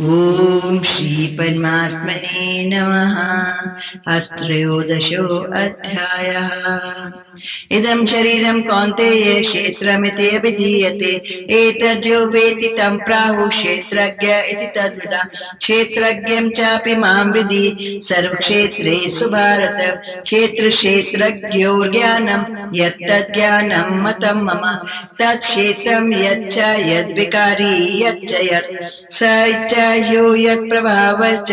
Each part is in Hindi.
ओम श्री परमात्मने नमः। त्रयोदशो अध्यायः। इदं शरीरं कौन्तेय क्षेत्रमिति अभिधीयते। एतद्यो वेत्ति तं प्राहुः क्षेत्रज्ञ इति तद्विदा। क्षेत्रज्ञं चापि मां विद्धि सर्वक्षेत्रेषु भारत। क्षेत्रज्ञोर्ज्ञानं यत्तज्ज्ञानं मतं मम। तत्क्षेत्रं यच्च यद्विकारी यच्च यत् स च यो यत्प्रभावश्च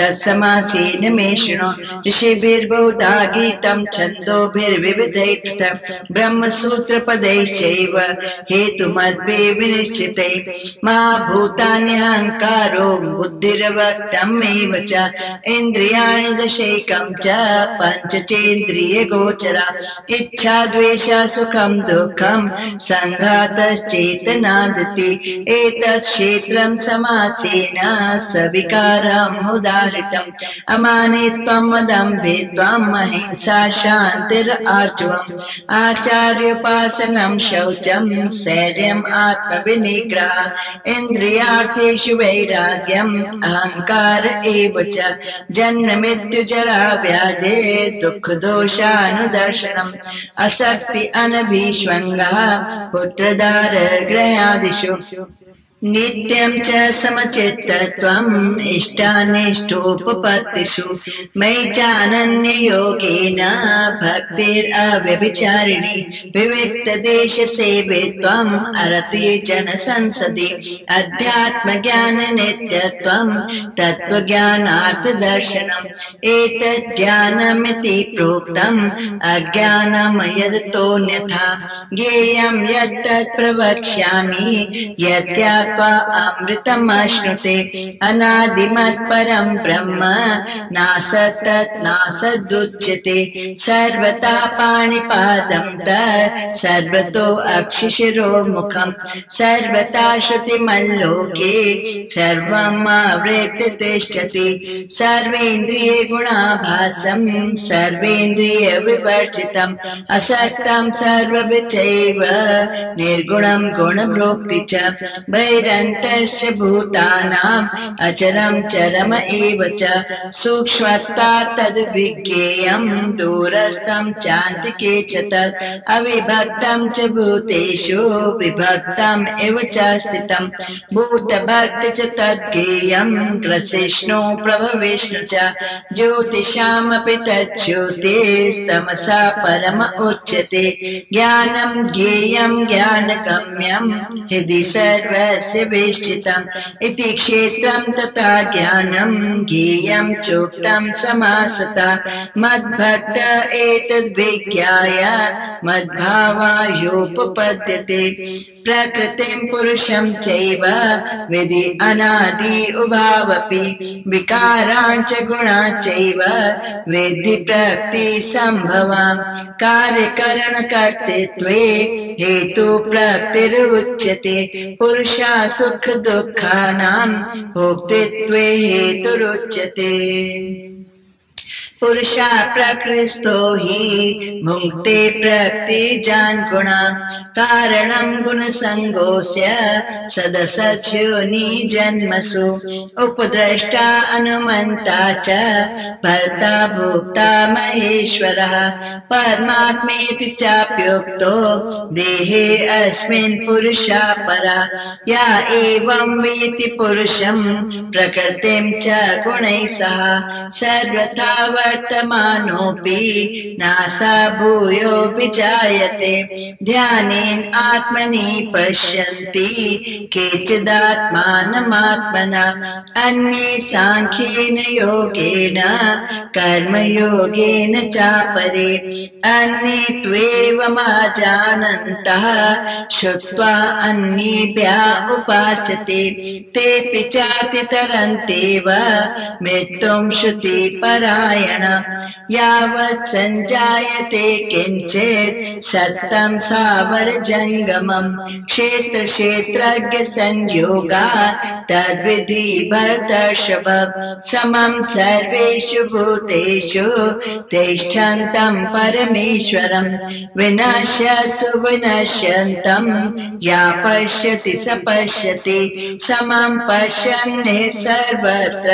तत्समासेन मे शृणु। ऋषिभिर्बहुधा गीतं छन्दोभिर्विविधैः कृतं ब्रह्मसूत्रपदैश्चैव हेतुमद्भिः विनिश्चितैः। महाभूतानि अहङ्कारो बुद्धिर्व्यक्तमेव च इन्द्रियाणि दशैकं च पञ्चचेन्द्रियगोचरा। इच्छा द्वेषः सुखं दुःखं सङ्घातश्चेतनादिति। एतत् क्षेत्रं समासेन सविकारम् उदाहृतम्। अमानित्वम् अदम्भित्वम् अहिंसा शान्तिरार्जवम् आचार्योपासनं शौचं शौर्यम् आत्मविनिग्रहः। इन्द्रियार्थेषु वैराग्यम् अहङ्कार एव च। जन्म मृत्यु जरा व्याधे दुःख दोषानुदर्शनम् असक्ति अनभिष्वङ्गः पुत्रदार गृहादिषु। नित्यं च समचित्तत्वम् इष्टानिष्टोपपत्तिषु। मयि चानन्ययोगेन भक्तिरव्यभिचारिणी। विविक्तदेशसेवित्वम् अरति जनसंसदि। अध्यात्मज्ञाननित्यत्वम् तत्त्वज्ञानार्थदर्शनम्। एतज्ज्ञानमिति प्रोक्तम् अज्ञानं यदतोऽन्यथा। ज्ञेयं यत्तत् प्रवक्ष्यामि यत् अमृतमश्नुते। अनादिमत्परं ब्रह्म नासत्तत् नासदुच्यते। सर्वथा पाणिपादं तत् सर्वतो अक्षिशिरोमुखम्। सर्वथा श्रुतिमल्लोके सर्वम् आवृत्य तिष्ठति। सर्वेन्द्रिये गुणाभासं सर्वेन्द्रियविवर्जितम् असक्तं सर्वविचैव निर्गुणं गुणभोक्ति च। भैरन्तश्च भूतानाम् अचरं चरम एव च। सूक्ष्मत्वात् तद्विज्ञेयं दूरस्थं चान्तिके च तत्। अविभक्तं च भूतेषु विभक्तम् इव च स्थितम्। भूतभर्तृ च तद्ज्ञेयं ग्रसिष्णु प्रभविष्णु च। ज्योतिषामपि तज्ज्योतिस्तमसा परम उच्यते। ज्ञानं ज्ञेयं ज्ञानगम्यं हृदि सर्वस्य वेष्टितम्। इति क्षेत्रं तथा ज्ञानं ज्ञेयं चोक्तं समासता। मद्भक्त एतद्विज्ञाय मद्भावायोपपद्यते। प्रकृतिं पुरुषं चैव विधि अनादि उभावपि। विकारांच गुणांचैव विधि प्रकृति संभवाम्। कार्यकरणकर्तृत्वे हेतु प्रकृतिरुच्यते। पुरुषा सुख दुःखानां भोक्तृत्वे हेतुरुच्यते। पुरुषा प्रकृस्तो हि भुङ्क्ते प्रकृतिजान् गुणान्। कारणं गुणसङ्गोऽस्य सदसद्योनि जन्मसु। उपद्रष्टा अनुमन्ता च भर्ता भोक्ता महेश्वरः। परमात्मेति चाप्युक्तो देहे अस्मिन् पुरुषा परा। या एवं वेति पुरुषं प्रकृतिं च गुणैः सह सर्वथा वर्तमानोऽपि नासा भूयो विजायते। ध्यानेन आत्मनि पश्यन्ति केचिदात्मानमात्मना। अन्ये सांख्येन योगेन कर्मयोगेन चापरे। अन्ये त्वेवमाजानन्तः श्रुत्वा अन्येभ्यः उपास्यते। तेऽपि चातितरन्त्येव मृत्युं श्रुतिपरायणाः। कर्मण यावत् संजायते किंचित् सत्तं सावरजंगमम् क्षेत्र क्षेत्रज्ञ संयोगात् तद्विधि भरतर्षभ समं सर्वेषु भूतेषु तिष्ठन्तं परमेश्वरं विनश्यसु विनश्यन्तं या पश्यति स पश्यति समं पश्यन्ने सर्वत्र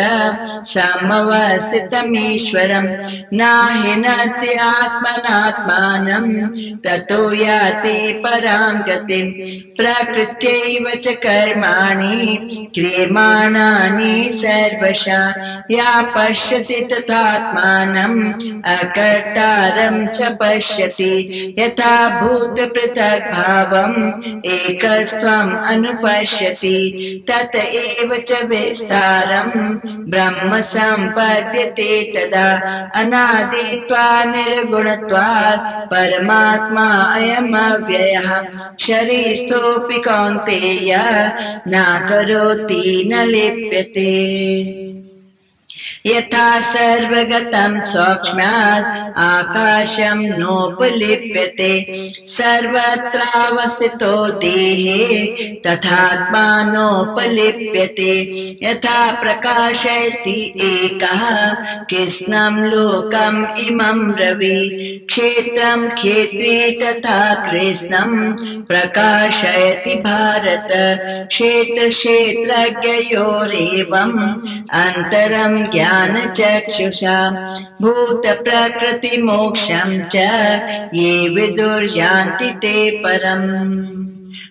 समवस्थितमीश्वरं नाहि नास्ति आत्मनात्मानं ततो याति परां गतिं प्रकृत्यैव च कर्माणि क्रियमाणानि सर्वशः या पश्यति तथात्मानम् अकर्तारं स पश्यति यथा भूत पृथक् भावम् एकस्त्वम् अनुपश्यति तत एव च विस्तारं ब्रह्म सम्पद्यते तदा अनादित्वा निर्गुणत्वात् परमात्मा अयम् अव्ययः शरीरस्थोऽपि कौन्तेय न करोति न लिप्यते यथा सर्वगतं सौक्ष्म्यात् आकाशं नोपलिप्यते सर्वत्रावस्थितो देहे तथात्मानोपलिप्यते यथा प्रकाशयति एकः कृष्णं लोकम् इमं रवि क्षेत्रं क्षेत्री तथा कृष्णं प्रकाशयति भारत क्षेत्र क्षेत्रज्ञयोरेवम् अन्तरं ज्ञान चक्षुषा भूत प्रकृति मोक्षं च ये विदुर्यान्ति ते परम्।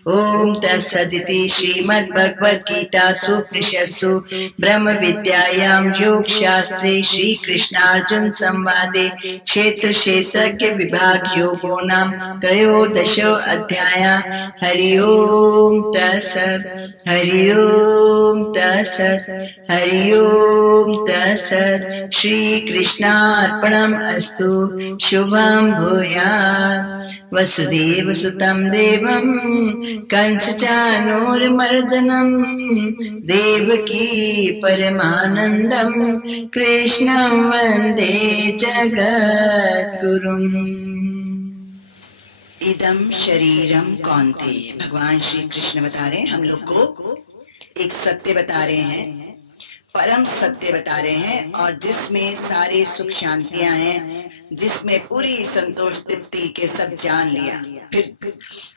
ओम तत्सदिति श्रीमद्भगवद्गीतासु उपनिषत्सु ब्रह्म विद्यायां योग शास्त्रे श्री कृष्णार्जुन संवादे क्षेत्र क्षेत्रज्ञ विभाग योगो नाम त्रयोदशो अध्याय। हरि ओम तत्सत् हरि ओम तत्सत् हरि ओम तत्सत्। श्री कृष्णार्पणम् अस्तु। शुभं भूयात्। वसुदेव सुतं देवं कंसचानूरमर्दनं देवकी परमानन्दं कृष्णं वन्दे जगद्गुरुम्। इदं शरीरम कौन्तेय। भगवान श्री कृष्ण बता रहे हैं, हम लोग को एक सत्य बता रहे हैं, परम सत्य बता रहे हैं, और जिसमें सारे सुख शांतियां हैं, जिसमें पूरी संतोष तृप्ति के सब जान लिया, फिर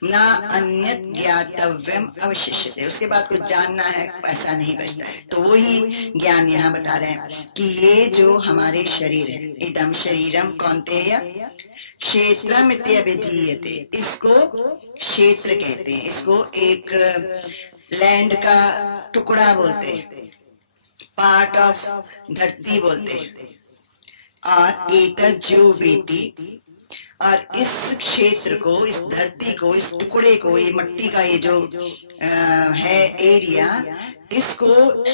ना अन्यत ज्ञातव्यम अवशिष्यते। उसके बाद कुछ जानना है ऐसा नहीं बचता है। तो वही ज्ञान यहाँ बता रहे हैं कि ये जो हमारे शरीर है, इदम शरीरम कौन्तेय क्षेत्रम इति अभिधीयते। इसको क्षेत्र कहते हैं, इसको एक लैंड का टुकड़ा बोलते हैं, पार्ट ऑफ धरती बोलते हैं। और एतत् जो वेति, और इस क्षेत्र को, इस धरती को, इस टुकड़े को, ये मट्टी का ये जो है एरिया, इसको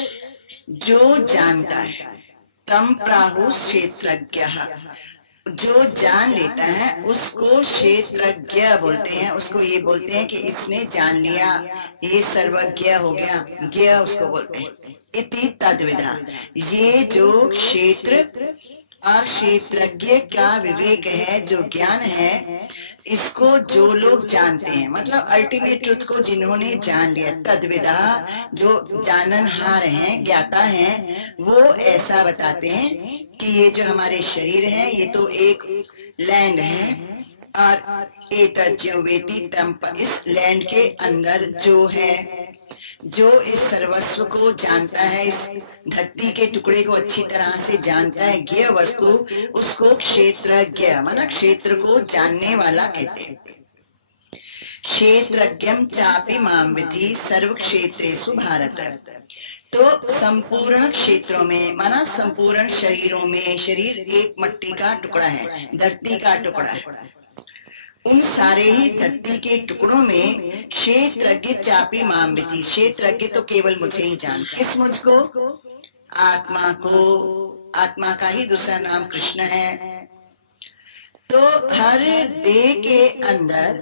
जो जानता है तम प्राहु क्षेत्रज्ञः। जो जान लेता है उसको क्षेत्रज्ञ बोलते हैं। उसको ये बोलते हैं कि इसने जान लिया, ये सर्वज्ञ हो गया, ज्ञ उसको बोलते हैं। इति तद्विधा। ये जो क्षेत्र और क्षेत्रज्ञ का विवेक है, जो ज्ञान है, इसको जो लोग जानते हैं, मतलब अल्टीमेट ट्रुथ को जिन्होंने जान लिया, तद्विधा, जो जाननहार हैं, ज्ञाता हैं, वो ऐसा बताते हैं कि ये जो हमारे शरीर है, ये तो एक लैंड है, और एतत् जो वेति तम, इस लैंड के अंदर जो है, जो इस सर्वस्व को जानता है, इस धरती के टुकड़े को अच्छी तरह से जानता है, ज्ञ वस्तु, उसको क्षेत्रज्ञ, माना क्षेत्र को जानने वाला कहते हैं। क्षेत्रज्ञं चापि मां विद्धि सर्व क्षेत्रेषु भारत। तो संपूर्ण क्षेत्रों में, माना संपूर्ण शरीरों में, शरीर एक मट्टी का टुकड़ा है, धरती का टुकड़ा है, उन सारे ही धरती के टुकड़ों में क्षेत्रज्ञ चापी मां विद्धि। क्षेत्रज्ञ तो केवल मुझे ही जानता है। किस मुझको? आत्मा को। आत्मा का ही दूसरा नाम कृष्ण है। तो हर देह के अंदर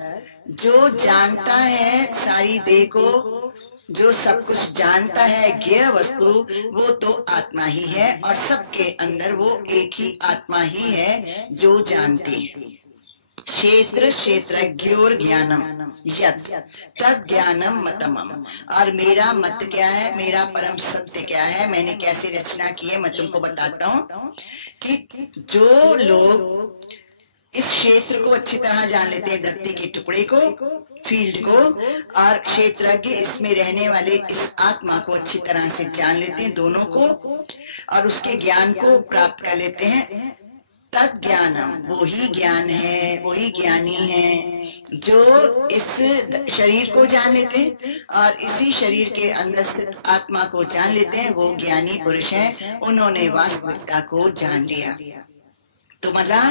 जो जानता है सारी देह को, जो सब कुछ जानता है ज्ञेय वस्तु, वो तो आत्मा ही है और सबके अंदर वो एक ही आत्मा ही है जो जानती है। क्षेत्र क्षेत्रज्ञोर ज्ञानम यत् तद ज्ञानम मतमम। और मेरा मत क्या है, मेरा परम सत्य क्या है, मैंने कैसे रचना की है, मैं तुमको बताता हूँ कि जो लोग इस क्षेत्र को अच्छी तरह जान लेते हैं, धरती के टुकड़े को, फील्ड को, और क्षेत्रज्ञ इसमें रहने वाले इस आत्मा को अच्छी तरह से जान लेते हैं, दोनों को, और उसके ज्ञान को प्राप्त कर लेते हैं। तद ज्ञानम, वही ज्ञान है, वही ज्ञानी है जो इस शरीर को जान लेते हैं और इसी शरीर के अंदर स्थित आत्मा को जान लेते हैं। वो ज्ञानी पुरुष है, उन्होंने वास्तविकता को जान लिया। तो मजा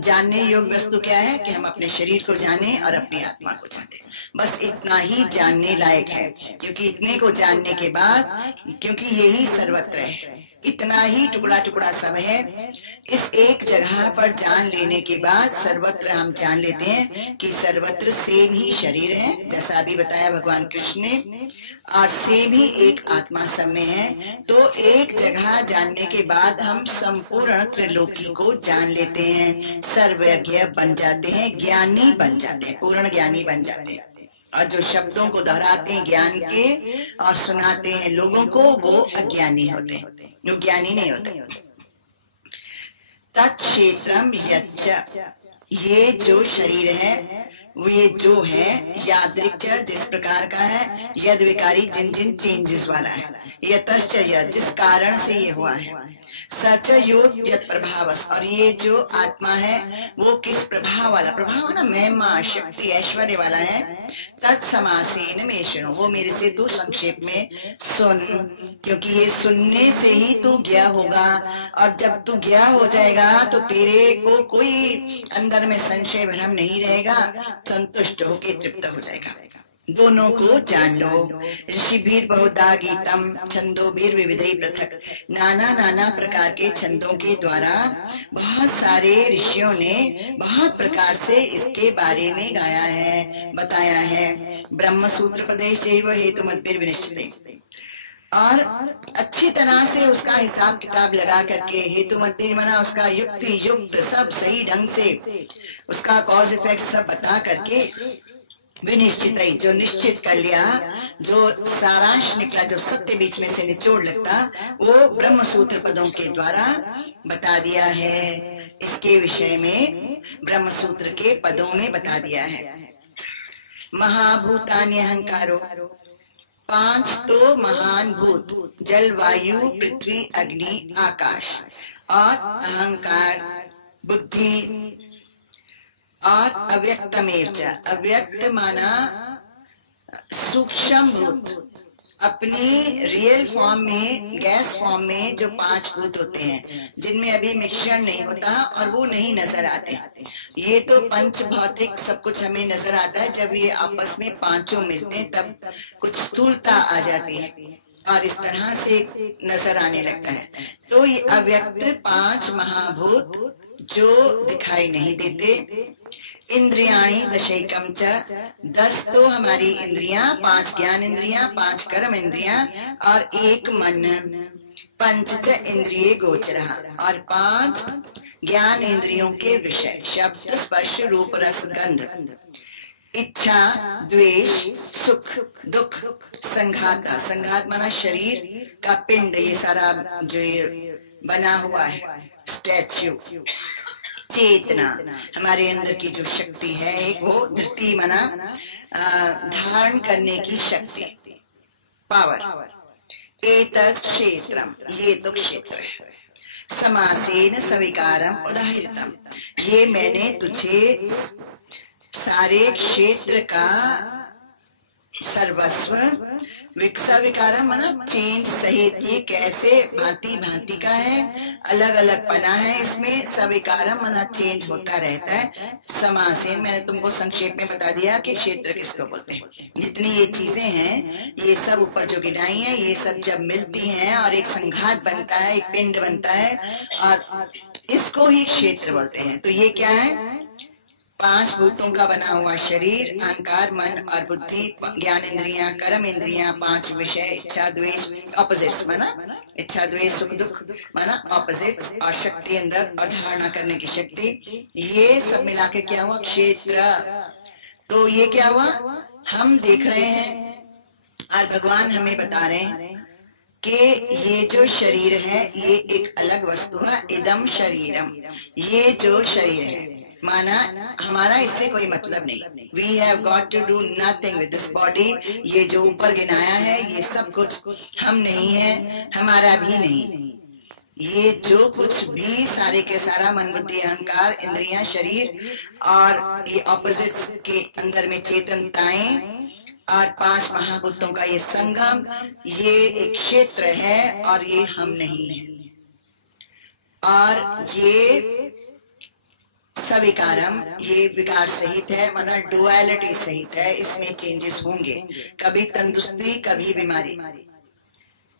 जानने योग्य वस्तु क्या है कि हम अपने शरीर को जाने और अपनी आत्मा को जाने, बस इतना ही जानने लायक है। क्योंकि इतने को जानने के बाद, क्योंकि यही सर्वत्र है, इतना ही टुकड़ा टुकड़ा सब है, इस एक जगह पर जान लेने के बाद सर्वत्र हम जान लेते हैं कि सर्वत्र सेम ही शरीर है, जैसा अभी बताया भगवान कृष्ण ने, और सेम ही एक आत्मा सब में है। तो एक जगह जानने के बाद हम संपूर्ण त्रिलोकी को जान लेते हैं, सर्वज्ञ बन जाते हैं, ज्ञानी बन जाते हैं, पूर्ण ज्ञानी बन जाते हैं। और जो शब्दों को दोहराते हैं ज्ञान के और सुनाते हैं लोगों को, वो अज्ञानी होते हैं, जो ज्ञानी नहीं होते। तत्क्षेत्रम यच्च, ये जो शरीर है, वो ये जो है, यादृक् जिस प्रकार का है, यद विकारी जिन जिन चेंजेस वाला है, यतश्च यद जिस कारण से ये हुआ है, सच योग यत प्रभाव, और ये जो आत्मा है वो किस प्रभाव वाला, प्रभाव ना महिमा शक्ति ऐश्वर्य वाला है। तत्समासेन में शृणु, वो मेरे से तू संक्षेप में सुन, क्योंकि ये सुनने से ही तू ज्ञा होगा, और जब तू ज्ञा हो जाएगा तो तेरे को कोई अंदर में संशय भ्रम नहीं रहेगा, संतुष्ट होके तृप्त हो जाएगा। दोनों को जान लो। ऋषिभीर बहुधा गीतम छंदोभीर विविधि पृथक, नाना नाना प्रकार के छंदों के द्वारा बहुत सारे ऋषियों ने बहुत प्रकार से इसके बारे में गाया है, बताया है। ब्रह्म सूत्र प्रदेश हेतु मतभेद विनिश्चित, और अच्छी तरह से उसका हिसाब किताब लगा करके, हेतु मतभेद मना उसका युक्ति युक्त सब सही ढंग से उसका कॉज इफेक्ट सब बता करके विनिश्चित, जो निश्चित कर लिया, जो सारांश निकला, जो सत्य बीच में से निचोड़ लगता, वो ब्रह्म सूत्र पदों के द्वारा बता दिया है। इसके विषय में ब्रह्म सूत्र के पदों में बता दिया है। महाभूतानि अहंकारो, पांच तो महान भूत, जल वायु पृथ्वी अग्नि आकाश, और अहंकार बुद्धि, और अव्यक्तमेव, अव्यक्त माना सूक्ष्म भूत, अपनी रियल फॉर्म में, गैस फॉर्म में जो पांच भूत होते हैं, जिनमें अभी मिश्रण नहीं होता और वो नहीं नजर आते। ये तो पंच भौतिक सब कुछ हमें नजर आता है, जब ये आपस में पांचों मिलते हैं तब कुछ स्थूलता आ जाती है और इस तरह से नजर आने लगता है। तो ये अव्यक्त पांच महाभूत जो दिखाई नहीं देते। इंद्रियाणी दशैकम च, 10 तो हमारी इंद्रियां, 5 ज्ञान इंद्रियां, 5 कर्म इंद्रियां और 1 मन। पंच च इंद्रिय गोचरा, और 5 ज्ञान इंद्रियों के विषय, शब्द स्पर्श रूप रस गंध। इच्छा द्वेष सुख दुख संघाता, संघात माना शरीर का पिंड, ये सारा जो बना हुआ है स्टैच्यू। चेतना, हमारे अंदर की जो शक्ति है, एक वो धृति मना धारण करने की शक्ति, पावर। एतत् क्षेत्रम, ये तो क्षेत्र है। समासेन सविकारम उदाहृतम, ये मैंने तुझे सारे क्षेत्र का सर्वस्व, विकसा विकारा माना चेंज सहित, ये कैसे भांति भांति का है, अलग अलग पना है इसमें, सविकारम माना चेंज होता रहता है। समासेन, मैंने तुमको संक्षेप में बता दिया कि क्षेत्र किसको बोलते हैं। जितनी ये चीजें हैं, ये सब ऊपर जो गिनाई है, ये सब जब मिलती हैं और एक संघात बनता है, एक पिंड बनता है, और इसको ही क्षेत्र बोलते हैं। तो ये क्या है, 5 भूतों का बना हुआ शरीर, अहंकार, मन और बुद्धि, ज्ञान इंद्रियां, कर्म इंद्रियां, 5 विषय, इच्छा द्वेष ऑपोजिट्स माना, इच्छा द्वेष सुख दुख माना ऑपोजिट्स, और शक्ति अंदर और धारणा करने की शक्ति, ये सब मिला के क्या हुआ? क्षेत्र। तो ये क्या हुआ? हम देख रहे हैं और भगवान हमें बता रहे हैं कि ये जो शरीर है ये एक अलग वस्तु है, इदम शरीरम, ये जो शरीर है माना हमारा इससे कोई मतलब नहीं। We have got to do nothing with this body. ये जो ऊपर गिनाया है ये सब कुछ हम नहीं है, हमारा भी नहीं। ये जो कुछ भी सारे के सारा मन बुद्धि अहंकार इंद्रियां शरीर और ये ऑपोजिट्स के अंदर में चेतनताएं और 5 महाभूतों का ये संगम, ये एक क्षेत्र है और ये हम नहीं है। और ये सविकारम, ये विकार सहित है माना डुअलिटी सहित है, इसमें चेंजेस होंगे, कभी तंदुरुस्ती कभी बीमारी,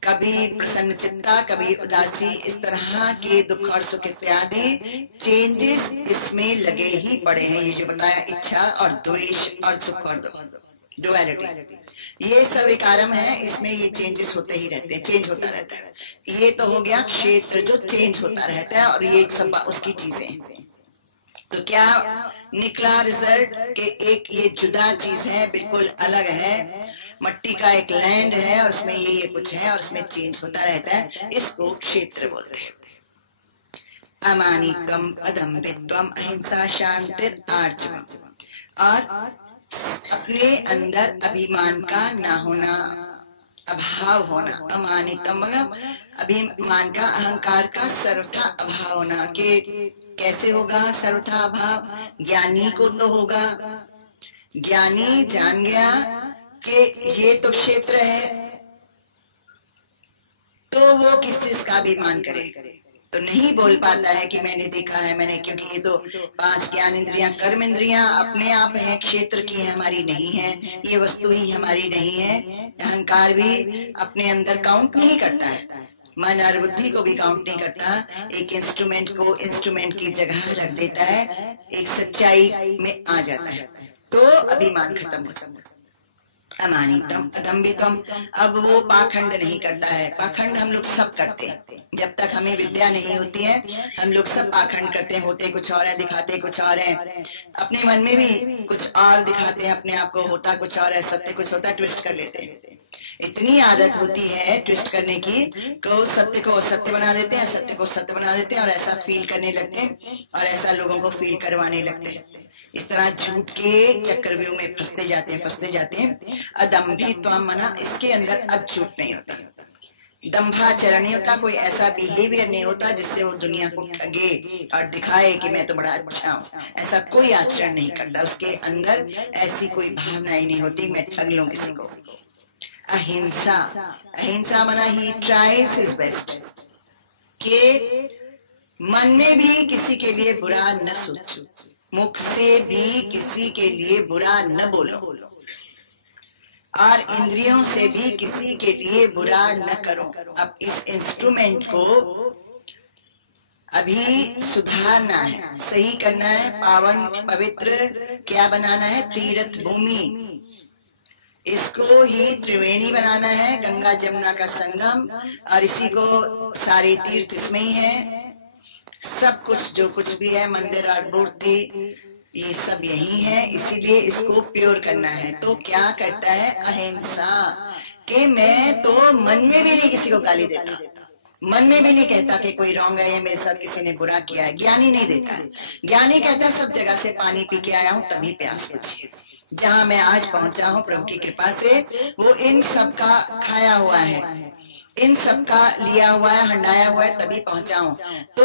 कभी प्रसन्नचित्ता कभी उदासी, इस तरह के दुख और सुख इत्यादि चेंजेस इसमें लगे ही पड़े हैं। ये जो बताया इच्छा और द्वेष और सुख और दुख, डुअलिटी, ये सब विकारम है, इसमें ये चेंजेस होते ही रहते हैं, चेंज होता रहता है। ये तो हो गया क्षेत्र जो चेंज होता रहता है और ये सब उसकी चीजें। तो क्या निकला रिजल्ट कि एक ये जुदा चीज है, बिल्कुल अलग है, मट्टी का एक लैंड है और उसमें ये कुछ है और उसमें चेंज होता रहता है, इसको क्षेत्र बोलते हैं। अमानित्वम अदम्भित्वम अहिंसा शांति आर्जवम, और अपने अंदर अभिमान का ना होना, अभाव होना। अमानित्वम मतलब अभिमान का, अहंकार का सर्वथा अभाव होना। कि कैसे होगा सर्वथा अभाव? ज्ञानी को तो होगा, ज्ञानी जान गया कि ये तो क्षेत्र है, तो वो किस चीज का अभिमान करे? तो नहीं बोल पाता है कि मैंने देखा है मैंने, क्योंकि ये तो 5 ज्ञान इंद्रियां कर्म इंद्रियां अपने आप है, क्षेत्र की है, हमारी नहीं है, ये वस्तु ही हमारी नहीं है। अहंकार भी अपने अंदर काउंट नहीं करता है, मन और बुद्धि को भी काउंट नहीं करता, एक इंस्ट्रूमेंट को इंस्ट्रूमेंट की जगह रख देता है, एक सच्चाई में आ जाता है, तो अभिमान खत्म हो जाता है। अमानितम अदम्भितम, अब वो पाखंड नहीं करता है। पाखंड हम लोग सब करते हैं, जब तक हमें विद्या नहीं होती है हम लोग सब पाखंड करते हैं, होते कुछ और है दिखाते कुछ और है, अपने मन में भी कुछ और दिखाते हैं अपने आप को, होता कुछ और है, सत्य कुछ होता है, ट्विस्ट कर लेते हैं। इतनी आदत होती है ट्विस्ट करने की, तो सत्य को असत्य बना देते हैं, सत्य को सत्य बना देते हैं और ऐसा फील करने लगते हैं और ऐसा लोगों को फील करवाने लगते हैं। इस तरह झूठ के चक्रव्यूह में फंसते जाते हैं। अदम्भित्वम मना इसके अंदर अब झूठ नहीं होता, दंभाचरण नहीं होता, कोई ऐसा बिहेवियर नहीं होता जिससे वो दुनिया को ठगे और दिखाए कि मैं तो बड़ा अच्छा हूँ, ऐसा कोई आचरण नहीं करता। उसके अंदर ऐसी कोई भावना ही नहीं होती मैं ठग लूं किसी को। अहिंसा, अहिंसा मना ही ट्राइज हिज बेस्ट, के मन में भी किसी के लिए बुरा न सोचो, मुख से भी किसी के लिए बुरा न बोलो और इंद्रियों से भी किसी के लिए बुरा न करो। अब इस इंस्ट्रूमेंट को अभी सुधारना है, सही करना है, पावन पवित्र क्या बनाना है? तीर्थ भूमि, इसको ही त्रिवेणी बनाना है, गंगा जमुना का संगम, और इसी को सारे तीर्थ इसमें ही है, सब कुछ जो कुछ भी है मंदिर और मूर्ति ये सब यही है, इसीलिए इसको प्योर करना है। तो क्या करता है? अहिंसा, कि मैं तो मन में भी नहीं किसी को गाली देता, मन में भी नहीं कहता कि कोई रॉन्ग है या मेरे साथ किसी ने बुरा किया है। ज्ञानी नहीं देता है, ज्ञानी कहता है सब जगह से पानी पी के आया हूँ तभी प्यास बुझी, जहाँ मैं आज पहुंचा हूँ प्रभु की कृपा से वो इन सब का खाया हुआ है, इन सब का लिया हुआ है, हंडाया हुआ है, तभी पहुंचा हूँ। तो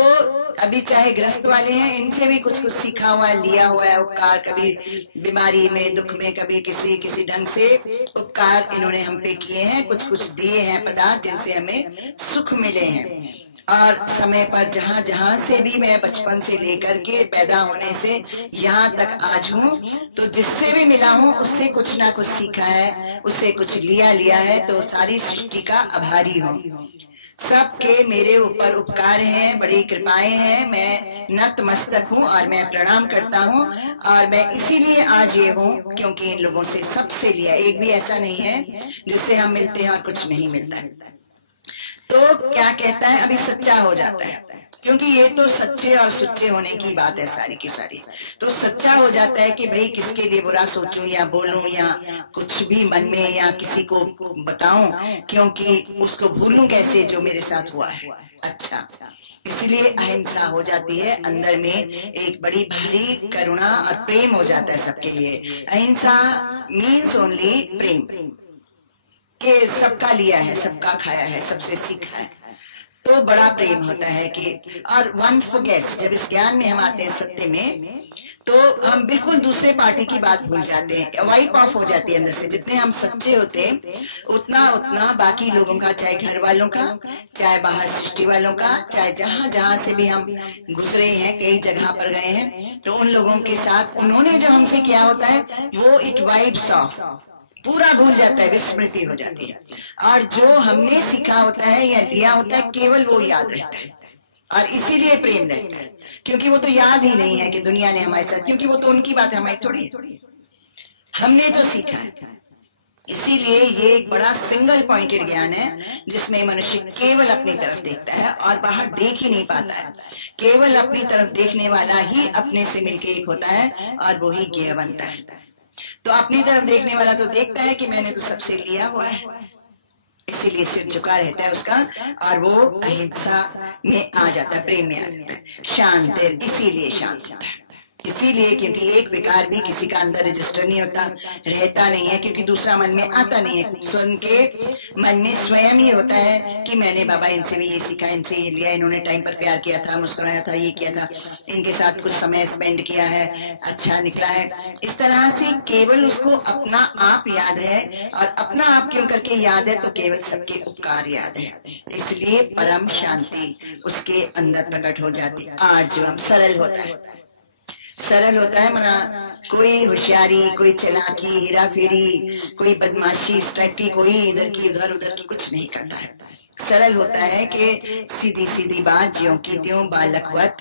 अभी चाहे ग्रस्त वाले हैं, इनसे भी कुछ कुछ सीखा हुआ है, लिया हुआ है उपकार, कभी बीमारी में दुख में कभी किसी ढंग से उपकार इन्होंने हम पे किए हैं, कुछ कुछ दिए हैं पदार्थ जिनसे हमें सुख मिले हैं। और समय पर जहाँ जहाँ से भी मैं बचपन से लेकर के पैदा होने से यहाँ तक आज हूँ, तो जिससे भी मिला हूँ उससे कुछ ना कुछ सीखा है, उससे कुछ लिया है, तो सारी सृष्टि का आभारी हूँ। सबके मेरे ऊपर उपकार हैं, बड़ी कृपाएं हैं। मैं नतमस्तक हूँ और मैं प्रणाम करता हूँ, और मैं इसीलिए आज ये हूँ क्योंकि इन लोगों से सबसे लिया। एक भी ऐसा नहीं है जिससे हम मिलते हैं और कुछ नहीं मिलता है। तो क्या कहता है, अभी सच्चा हो जाता है, क्योंकि ये तो सच्चे और सुच्चे होने की बात है सारी की सारी। तो सच्चा हो जाता है कि भाई किसके लिए बुरा सोचूं या बोलूं या कुछ भी मन में या किसी को बताऊं, क्योंकि उसको भूलूं कैसे जो मेरे साथ हुआ है। अच्छा, इसलिए अहिंसा हो जाती है, अंदर में एक बड़ी भारी करुणा और प्रेम हो जाता है सबके लिए। अहिंसा मीन्स ओनली प्रेम, के सबका लिया है, सबका खाया है, सबसे सीखा है, तो बड़ा प्रेम होता है कि। और वन फॉरगेट्स, जब इस ज्ञान में हम आते हैं सत्य में, तो हम बिल्कुल दूसरे पार्टी की बात भूल जाते हैं, वाइप ऑफ हो जाती है अंदर से। जितने हम सच्चे होते हैं उतना उतना बाकी लोगों का, चाहे घर वालों का, चाहे बाहर सृष्टि वालों का, चाहे जहां जहां से भी हम गुजरे हैं, कई जगह पर गए हैं, तो उन लोगों के साथ उन्होंने जो हमसे किया होता है वो इट वाइप्स ऑफ, पूरा भूल जाता है, विस्मृति हो जाती है। और जो हमने सीखा होता है या लिया होता है केवल वो याद रहता है, और इसीलिए प्रेम रहता है, क्योंकि वो तो याद ही नहीं है कि दुनिया ने हमारे साथ, क्योंकि वो तो उनकी बात हमारी थोड़ी है, हमने तो सीखा है। इसीलिए ये एक बड़ा सिंगल पॉइंटेड ज्ञान है जिसमें मनुष्य केवल अपनी तरफ देखता है और बाहर देख ही नहीं पाता है। केवल अपनी तरफ देखने वाला ही अपने से मिलके एक होता है और वो ही ज्ञेय बनता है। तो अपनी तरफ देखने वाला तो देखता है कि मैंने तो सबसे लिया हुआ है, इसीलिए सिर झुका रहता है उसका, और वो अहिंसा में आ जाता है, प्रेम में आ जाता है। शांत है, इसीलिए शांत होता है, इसीलिए क्योंकि एक विकार भी किसी का अंदर रजिस्टर नहीं होता, रहता नहीं है, क्योंकि दूसरा मन में आता नहीं है। स्वयं के मन में स्वयं ही होता है कि मैंने बाबा इनसे भी ये सीखा, इनसे ये लिया, इन्होंने टाइम पर प्यार किया था, मुस्कुराया था, ये किया था, इनके साथ कुछ समय स्पेंड किया है, अच्छा निकला है। इस तरह से केवल उसको अपना आप याद है, और अपना आप क्यों करके याद है, तो केवल सबके उपकार याद है, इसलिए परम शांति उसके अंदर प्रकट हो जाती है। आर्जवम सरल होता है, सरल होता है, मना कोई होशियारी, कोई चलाकी, हेरा फेरी, कोई बदमाशी इस टाइप की, कोई इधर की उधर की कुछ नहीं करता है। सरल होता है कि सीधी सीधी बात, ज्यों की त्यों, बालकवत,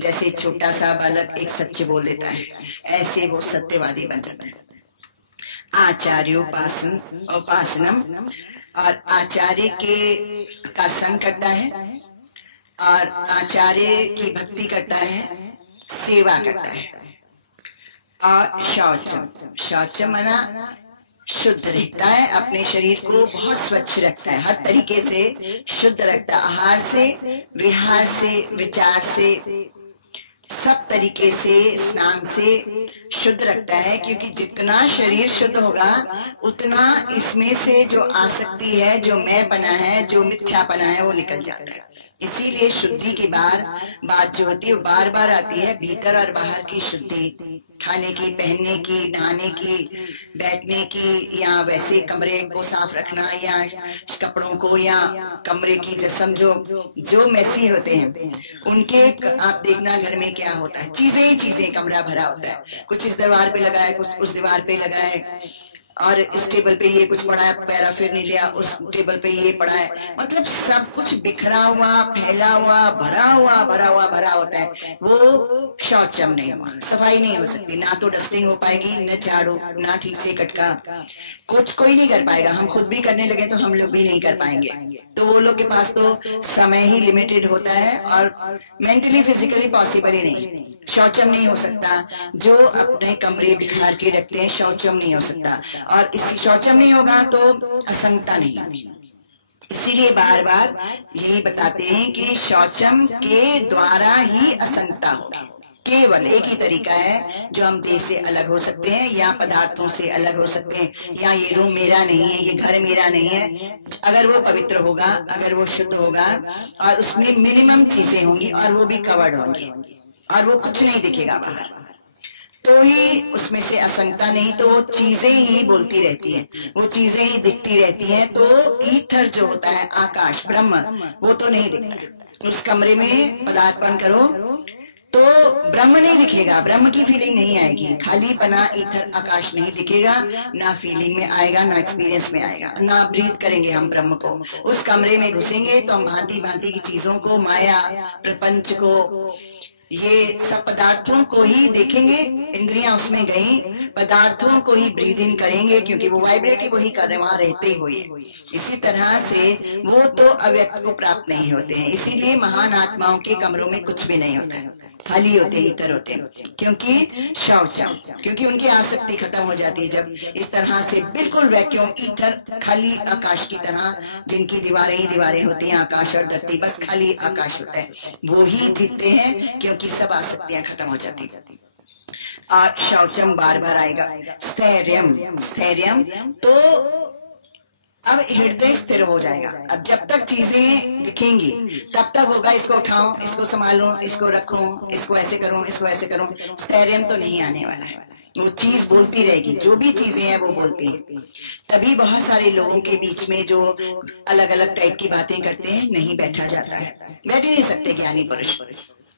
जैसे छोटा सा बालक एक सच बोल देता है, ऐसे वो सत्यवादी बन जाता है। आचार्योपासनम, और आचार्य का संग करता है, और आचार्य की भक्ति करता है, सेवा करता है। और शौचम, शौचम मना शुद्ध रहता है, अपने शरीर को बहुत स्वच्छ रखता है, हर तरीके से शुद्ध रखता है, आहार से, विहार से, विचार से, सब तरीके से, स्नान से शुद्ध रखता है। क्योंकि जितना शरीर शुद्ध होगा उतना इसमें से जो आसक्ति है, जो मैं बना है, जो मिथ्यापना है, वो निकल जाता है। इसीलिए शुद्धि की बात जो होती है बार बार आती है, भीतर और बाहर की शुद्धि, खाने की, पहनने की, नहाने की, बैठने की, या वैसे कमरे को साफ रखना, या कपड़ों को, या कमरे की समझो जो मैसी होते हैं उनके, आप देखना घर में क्या होता है, चीजें ही चीजें, कमरा भरा होता है, कुछ इस दीवार पे लगा है, कुछ उस दीवार पे लगा है, और इस टेबल पे ये कुछ पड़ा है, पैरा फिर नहीं लिया, उस टेबल पे ये पड़ा है, मतलब सब कुछ बिखरा हुआ, फैला हुआ, भरा होता है। वो शौचम नहीं हुआ, सफाई नहीं हो सकती, ना तो डस्टिंग हो पाएगी, न झाड़ू, ना ठीक से कटका, कुछ कोई नहीं कर पाएगा। हम खुद भी करने लगे तो हम लोग भी नहीं कर पाएंगे, तो वो लोग के पास तो समय ही लिमिटेड होता है, और मेंटली फिजिकली पॉसिबल ही नहीं। शौचम नहीं हो सकता, जो अपने कमरे बिखार के रखते हैं, शौचम नहीं हो सकता, और इसी शौचम नहीं होगा तो असंगता नहीं होगी। इसीलिए बार बार यही बताते हैं कि शौचम के द्वारा ही असंगता होगी। केवल एक ही तरीका है जो हम देह से अलग हो सकते हैं, या पदार्थों से अलग हो सकते हैं, या ये रूम मेरा नहीं है, ये घर मेरा नहीं है, अगर वो पवित्र होगा, अगर वो शुद्ध होगा, और उसमें मिनिमम चीजें होंगी, और वो भी कवर्ड होंगी, और वो कुछ नहीं दिखेगा बाहर, तो ही उसमें से असंगता, नहीं तो वो चीजें ही बोलती रहती हैं, वो चीजें ही दिखती रहती हैं। तो ईथर जो होता है, आकाश ब्रह्म, वो तो नहीं दिखता है। उस कमरे में पदार्पण करो तो ब्रह्म नहीं दिखेगा, ब्रह्म की फीलिंग नहीं आएगी, खाली पना ईथर आकाश नहीं दिखेगा, ना फीलिंग में आएगा, ना एक्सपीरियंस में आएगा, ना ब्रीथ करेंगे हम ब्रह्म को। उस कमरे में घुसेंगे तो हम भांति भांति की चीजों को, माया प्रपंच को, ये सब पदार्थों को ही देखेंगे। इंद्रियां उसमें गई, पदार्थों को ही ब्रीद इन करेंगे, क्योंकि वो वाइब्रेट ही वही कर रहे, वहां रहते ही हुए। इसी तरह से वो तो अव्यक्त को प्राप्त नहीं होते हैं। इसीलिए महान आत्माओं के कमरों में कुछ भी नहीं होता है, खाली होते, इतर होते, क्योंकि शौचम, क्योंकि उनकी आसक्ति खत्म हो जाती है। जब इस तरह से बिल्कुल वैक्यूम, ईथर, खाली आकाश की तरह, जिनकी दीवारें ही दीवारें होती हैं, आकाश और धरती, बस खाली आकाश होता है, वो ही जीतते हैं, क्योंकि सब आसक्तियां खत्म हो जाती है। और शौचम बार बार आएगा। स्थैर्यम, स्थैर्यम तो अब हृदय स्थिर हो जाएगा। अब जब तक चीजें दिखेंगी तब तक होगा, इसको उठाऊं, इसको संभालूं, इसको रखूं, इसको ऐसे करूं, इसको ऐसे करूं। स्थैर्यम तो नहीं आने वाला है, वो चीज बोलती रहेगी, जो भी चीजें हैं वो बोलती हैं। तभी बहुत सारे लोगों के बीच में जो अलग अलग टाइप की बातें करते हैं, नहीं बैठा जाता है, बैठ ही नहीं सकते ज्ञानी पुरुष।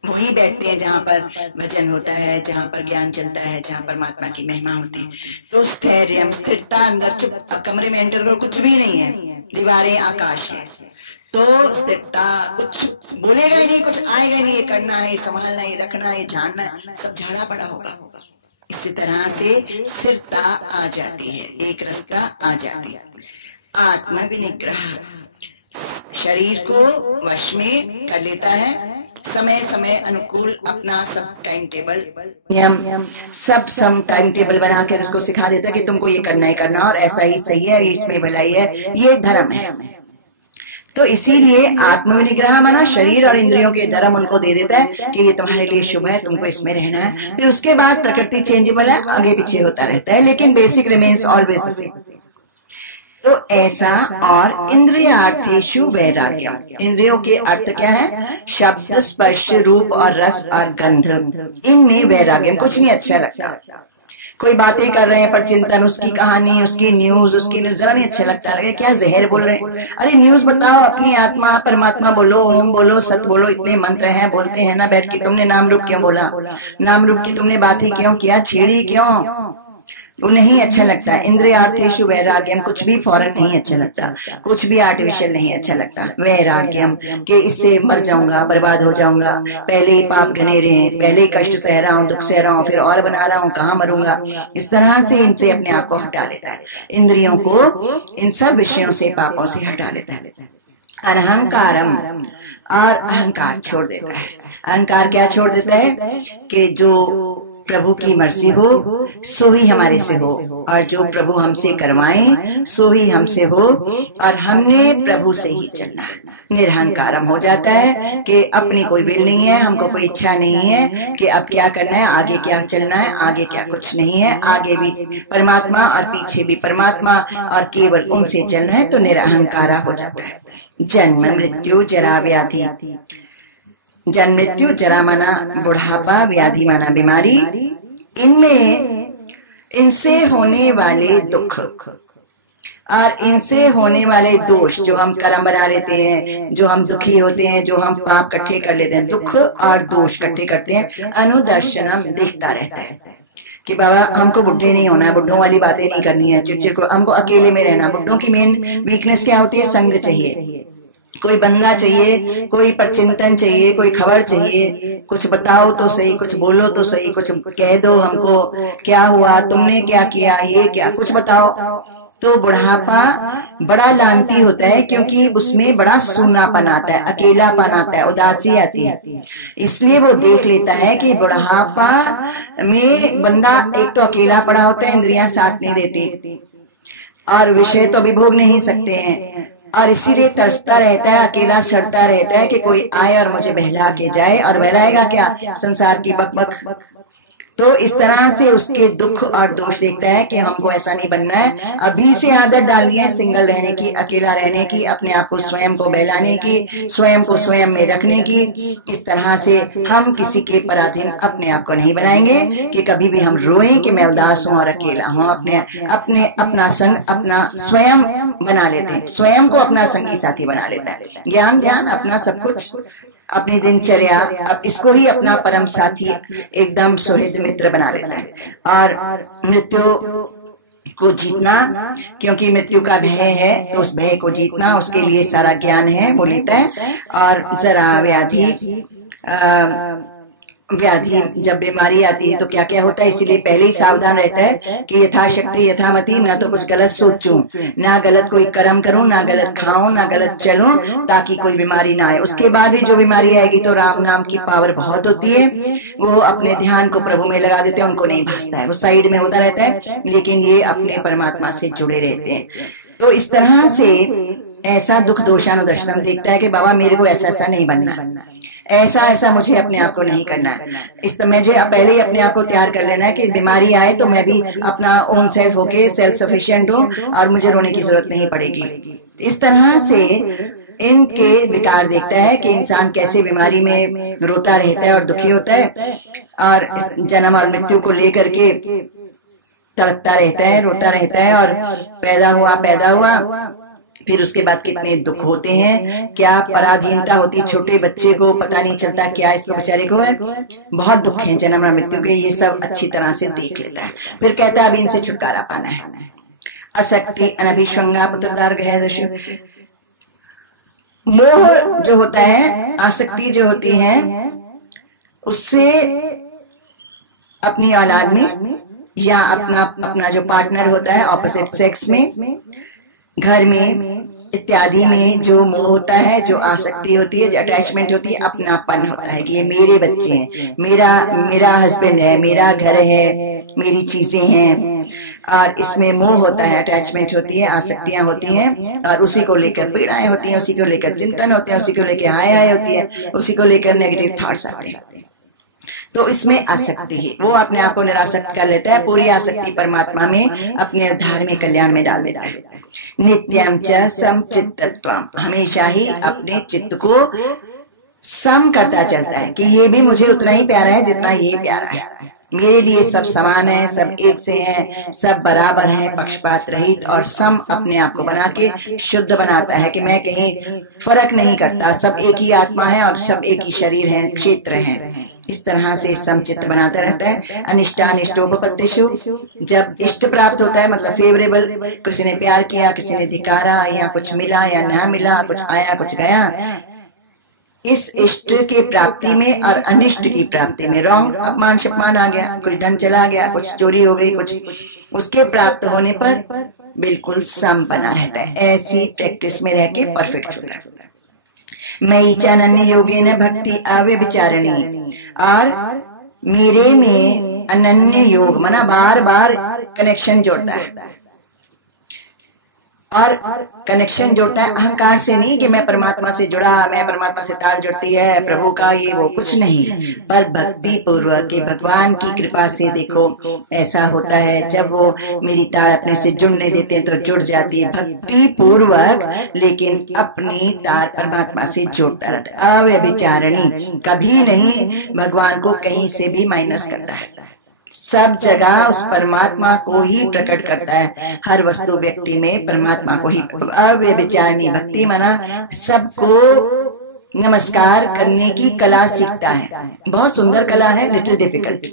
वही बैठते हैं जहाँ पर भजन होता है, जहाँ पर ज्ञान चलता है, जहाँ परमात्मा की महिमा होती है। तो स्थैर्य, स्थिरता, अंदर चुप, कमरे में एंटर करो, कुछ भी नहीं है, दीवारें आकाश है, तो स्थिरता, कुछ बोलेगा ही नहीं, कुछ आएगा ही नहीं, ये करना है, संभालना है, रखना है, जानना है, सब झाड़ा पड़ा होगा। इसी तरह से स्थिरता आ जाती है, एक रास्ता आ जाती है। आत्म विनिग्रह, शरीर को वश में कर लेता है, समय समय अनुकूल अपना सब टाइम टेबल, नियम, सब टाइम टेबल बनाकर उसको सिखा देता है कि तुमको ये करना ही करना, और ऐसा ही सही है, इसमें भलाई है, ये धर्म है। तो इसीलिए आत्मविनिग्रह माना शरीर और इंद्रियों के धर्म उनको दे देता है कि ये तुम्हारे लिए शुभ है, तुमको इसमें रहना है। फिर उसके बाद प्रकृति चेंजेबल है, आगे पीछे होता रहता है, लेकिन basic remains always the same. तो ऐसा, और इंद्रियार्थेषु वैराग्यम, इंद्रियों के अर्थ क्या है? शब्द, स्पर्श, रूप और रस और गंध, इनमें वैराग्यम, कुछ नहीं अच्छा लगता। कोई बातें कर रहे हैं पर चिंतन, उसकी कहानी, उसकी न्यूज जरा नहीं अच्छा लगता, लगे क्या जहर बोल रहे हैं। अरे न्यूज बताओ, अपनी आत्मा परमात्मा बोलो, ओम बोलो, सत बोलो, इतने मंत्र हैं, बोलते हैं ना बैठ के। तुमने नाम रूप क्यों बोला? नाम रूप की तुमने बातें क्यों किया? छेड़ी क्यों? वो नहीं अच्छा लगता। इंद्रियार्थेषु वैराग्यम, कुछ भी फौरन नहीं अच्छा लगता, कुछ भी आर्टिफिशियल नहीं अच्छा लगता। वैराग्यम कि इससे मर जाऊंगा, बर्बाद हो जाऊंगा, पहले ही पाप घने रहे, पहले ही कष्ट सह रहा हूँ, दुख सह रहा हूँ, फिर और बना रहा हूँ, कहाँ मरूंगा। इस तरह से इनसे अपने आप को हटा लेता है, इंद्रियों को इन सब विषयों से, पापों से हटा लेता है। अहंकारम, और अहंकार छोड़ देता है। अहंकार क्या छोड़ देता है? कि जो प्रभु की मर्जी हो सो ही हमारे से हो, और जो प्रभु हमसे करवाएं सो ही हमसे हो, और हमने प्रभु से ही चलना। निरहंकारम हो जाता है कि अपनी कोई विल नहीं है, हमको कोई इच्छा नहीं है कि अब क्या करना है, आगे क्या चलना है, आगे क्या कुछ नहीं है, आगे भी परमात्मा और पीछे भी परमात्मा, और केवल उनसे चलना है, तो निरहंकारा हो जाता है। जन्म, मृत्यु, जरा, व्याधि। जन्म, मृत्यु, जरा माना बुढ़ापा, व्याधि माना बीमारी, इनमें इनसे होने वाले दुख और इनसे होने वाले दोष, जो हम कर्म बना लेते हैं, जो हम दुखी होते हैं, जो हम पाप इकट्ठे कर लेते हैं, दुख और दोष इकट्ठे करते हैं, अनुदर्शनम, देखता रहता है कि बाबा हमको बुढ़े नहीं होना है, बुढ़ों वाली बातें नहीं करनी है, चिड़चिड़ को, हमको अकेले में रहना। बुढ़ों की मेन वीकनेस क्या होती है? संग चाहिए, कोई बंदा चाहिए, कोई परचिंतन चाहिए, कोई खबर चाहिए, कुछ बताओ तो सही, कुछ बोलो तो सही, कुछ कह दो हमको, क्या हुआ, तुमने क्या किया, ये क्या, कुछ बताओ। तो बुढ़ापा बड़ा लांती होता है, क्योंकि उसमें बड़ा सूनापन आता है, अकेलापन आता है, उदासी आती है। इसलिए वो देख लेता है कि बुढ़ापा में बंदा एक तो अकेला पड़ा होता है, इंद्रियां साथ नहीं देती, और विषय तो अभी भोग नहीं सकते हैं, और इसीलिए तरसता रहता है, अकेला सड़ता रहता है कि कोई आए और मुझे बहला के जाए। और बहलाएगा क्या? संसार की बकबक। तो इस तरह से उसके दुख और दोष देखता है कि हमको ऐसा नहीं बनना है। अभी से आदत डालनी है सिंगल रहने की, अकेला रहने की, अपने आप को स्वयं को बहलाने की, स्वयं को स्वयं में रखने की। इस तरह से हम किसी के पराधीन अपने आप को नहीं बनाएंगे कि कभी भी हम रोएं कि मैं उदास हूँ और अकेला हूँ। अपना संग अपना स्वयं बना लेते हैं, स्वयं को अपना संगी साथी बना लेता है। ज्ञान ध्यान अपना सब कुछ अपनी दिनचर्या, अब इसको ही अपना परम साथी एकदम सुहृद मित्र बना लेता है। और मृत्यु को जीतना, क्योंकि मृत्यु का भय है तो उस भय को जीतना, उसके लिए सारा ज्ञान है वो लेता है। और जरा व्याधि जब बीमारी आती है तो क्या क्या होता है, इसीलिए पहले ही सावधान रहता है कि यथाशक्ति यथामति, ना तो कुछ गलत सोचूं, ना गलत कोई कर्म करूं, ना गलत खाऊं, ना गलत चलूं, ताकि कोई बीमारी ना आए। उसके बाद भी जो बीमारी आएगी तो राम नाम की पावर बहुत होती है, वो अपने ध्यान को प्रभु में लगा देते हैं, उनको नहीं भासता है, वो साइड में होता रहता है, लेकिन ये अपने परमात्मा से जुड़े रहते हैं। तो इस तरह से ऐसा दुख दोषानुदर्शनम देखता है कि बाबा मेरे को ऐसा ऐसा नहीं बनना, ऐसा ऐसा मुझे अपने आप को नहीं करना है। इस तरह मुझे पहले ही अपने आप को तैयार कर लेना है कि बीमारी आए तो मैं भी अपना ओन सेल्फ होके सेल्फ सफिशिएंट हूँ और मुझे रोने की जरूरत नहीं पड़ेगी। इस तरह से इनके विकार देखता है कि इंसान कैसे बीमारी में रोता रहता है और दुखी होता है, और इस जन्म और मृत्यु को लेकर के तड़पता रहता है, रोता रहता है, और पैदा हुआ फिर उसके बाद कितने दुख होते हैं, क्या पराधीनता होती, छोटे बच्चे को पता नहीं चलता क्या इसको बेचारे को है, बहुत दुख है जन्म और मृत्यु के, ये सब अच्छी तरह से देख लेता है। फिर कहता है अभी इनसे छुटकारा पाना है। असक्ति अनभिष्वंगा पुत्रदार मोह जो होता है, आसक्ति जो होती है, उससे अपनी औलाद में या अपना जो पार्टनर होता है ऑपोजिट सेक्स में, घर में इत्यादि में जो मोह होता है, जो आसक्ति होती है, जो अटैचमेंट होती है, अपनापन होता है कि ये मेरे बच्चे हैं, मेरा हस्बैंड है, मेरा घर है, मेरी चीजें हैं, और इसमें मोह होता है, अटैचमेंट होती है, आसक्तियां होती हैं, और उसी को लेकर पीड़ाएं होती हैं, उसी को लेकर चिंतन होते हैं, उसी को लेकर हाय होती है, उसी को लेकर नेगेटिव थॉट्स आते हैं। तो इसमें आसक्ति है, वो अपने आप को निरासक्त कर लेता है, पूरी आसक्ति परमात्मा में, अपने उद्धार में, कल्याण में डाल देता है। नित्यम च समचित्तत्वम, हमेशा ही अपने चित्त को सम करता चलता है कि ये भी मुझे उतना ही प्यारा है जितना ये प्यारा है, मेरे लिए सब समान है, सब एक से हैं, सब बराबर है, पक्षपात रहित और सम अपने आप को बना के शुद्ध बनाता है कि मैं कहीं फर्क नहीं करता, सब एक ही आत्मा है और सब एक ही शरीर है, क्षेत्र है। इस तरह से समचित्त बनाता रहता है। अनिष्टानिष्टोपपत्तिषु, जब इष्ट प्राप्त होता है मतलब फेवरेबल, किसी ने प्यार किया, किसी ने धिकारा, या कुछ मिला या ना मिला, कुछ आया कुछ गया, इस इष्ट के प्राप्ति में और अनिष्ट की प्राप्ति में, रॉन्ग अपमान शपमान आ गया, कुछ धन चला गया, कुछ चोरी हो गई, कुछ, उसके प्राप्त होने पर बिल्कुल सम बना रहता है। ऐसी प्रैक्टिस में रह के परफेक्ट होता है। मयि च अनन्य योगेन भक्ति अव्यभिचारिणी, और मेरे में अनन्य योग मना बार बार कनेक्शन जोड़ता है, और कनेक्शन जोड़ता है अहंकार से नहीं कि मैं परमात्मा से जुड़ा, मैं परमात्मा से तार जुड़ती है प्रभु का, ये वो कुछ नहीं, पर भक्ति पूर्वक के भगवान की कृपा से देखो ऐसा होता है, जब वो मेरी तार अपने से जुड़ने देते हैं तो जुड़ जाती है भक्ति पूर्वक, लेकिन अपनी तार परमात्मा से जोड़ता रहता है। अव्यभिचारिणी, कभी नहीं भगवान को कहीं से भी माइनस करता है, सब जगह उस परमात्मा को ही प्रकट करता है, हर वस्तु व्यक्ति में परमात्मा को ही। अव्यभिचारिणी भक्ति माना सबको नमस्कार करने की कला सीखता है, बहुत सुंदर कला है, लिटिल डिफिकल्ट।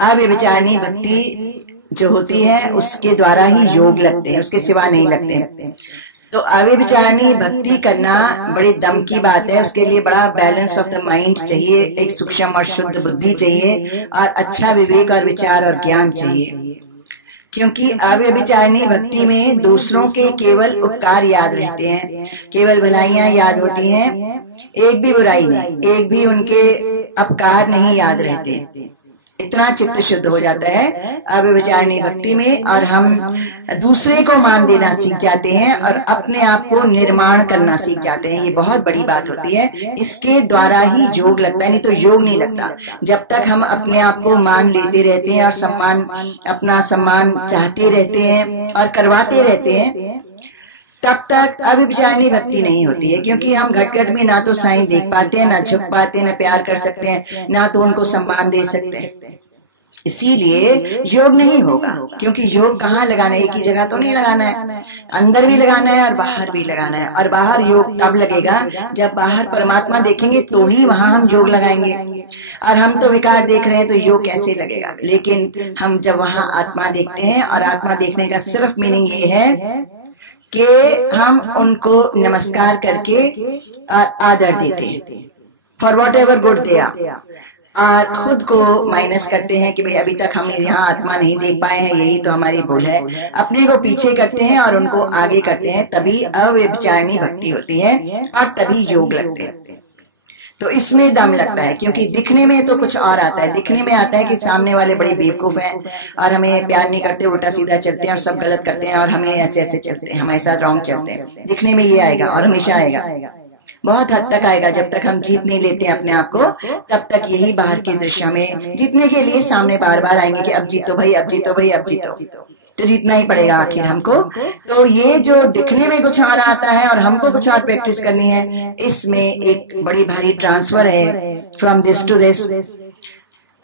अव्यभिचारिणी भक्ति जो होती है उसके द्वारा ही योग लगते हैं, उसके सिवा नहीं लगते। तो अव्यभिचारिणी भक्ति करना बड़ी दम की बात है, उसके लिए बड़ा बैलेंस ऑफ द माइंड चाहिए, एक सूक्ष्म और शुद्ध बुद्धि चाहिए, और अच्छा विवेक और विचार और ज्ञान चाहिए, क्योंकि अव्यभिचारिणी भक्ति में दूसरों के केवल उपकार याद रहते हैं, केवल भलाइयां याद होती हैं, एक भी बुराई नहीं, एक भी उनके अपकार नहीं याद रहते। इतना चित्त शुद्ध हो जाता है अव्यभिचारिणी भक्ति में, और हम दूसरे को मान देना सीख जाते हैं और अपने आप को निर्माण करना सीख जाते हैं। ये बहुत बड़ी बात होती है, इसके द्वारा ही योग लगता है, नहीं तो योग नहीं लगता। जब तक हम अपने आप को मान लेते रहते हैं और सम्मान, अपना सम्मान चाहते रहते हैं और करवाते रहते हैं, तब तक अव्यभिचारिणी भक्ति नहीं होती है, क्योंकि हम घट घट में ना तो साईं देख पाते हैं, ना झुक पाते हैं, ना प्यार कर सकते हैं, ना तो उनको सम्मान दे सकते हैं। इसीलिए योग नहीं होगा, क्योंकि योग कहाँ लगाना है, एक ही जगह तो नहीं लगाना है, अंदर भी लगाना है और बाहर भी लगाना है। और बाहर योग तब लगेगा जब बाहर परमात्मा देखेंगे तो ही वहां हम योग लगाएंगे। और हम तो विकार देख रहे हैं तो योग कैसे लगेगा। लेकिन हम जब वहां आत्मा देखते हैं, और आत्मा देखने का सिर्फ मीनिंग ये है कि हम उनको नमस्कार करके आदर देते हैं for whatever good they are, और खुद को माइनस करते हैं कि भाई अभी तक हम यहाँ आत्मा नहीं देख पाए हैं, यही तो हमारी भूल है। अपने को पीछे करते हैं और उनको आगे करते हैं, तभी अव्यभिचारिणी भक्ति होती है और तभी योग लगते हैं। तो इसमें दम लगता है, क्योंकि दिखने में तो कुछ और आता है। दिखने में आता है कि सामने वाले बड़े बेवकूफ हैं और हमें प्यार नहीं करते, उल्टा सीधा चलते हैं और सब गलत करते हैं और हमें ऐसे ऐसे चलते हैं, हमारे साथ रॉन्ग चलते हैं। दिखने में ये आएगा और हमेशा आएगा, बहुत हद तक आएगा। जब तक हम जीत नहीं लेते हैं अपने आप को, तब तक यही बाहर की दृश्य में जीतने के लिए सामने बार बार आएंगे कि अब जीतो भाई, अब जीतो भाई, अब जीतो, तो जीतना ही पड़ेगा आखिर हमको। तो ये जो दिखने में कुछ और आता है और हमको कुछ और प्रैक्टिस करनी है, इसमें एक बड़ी भारी ट्रांसफर है फ्रॉम दिस टू दिस।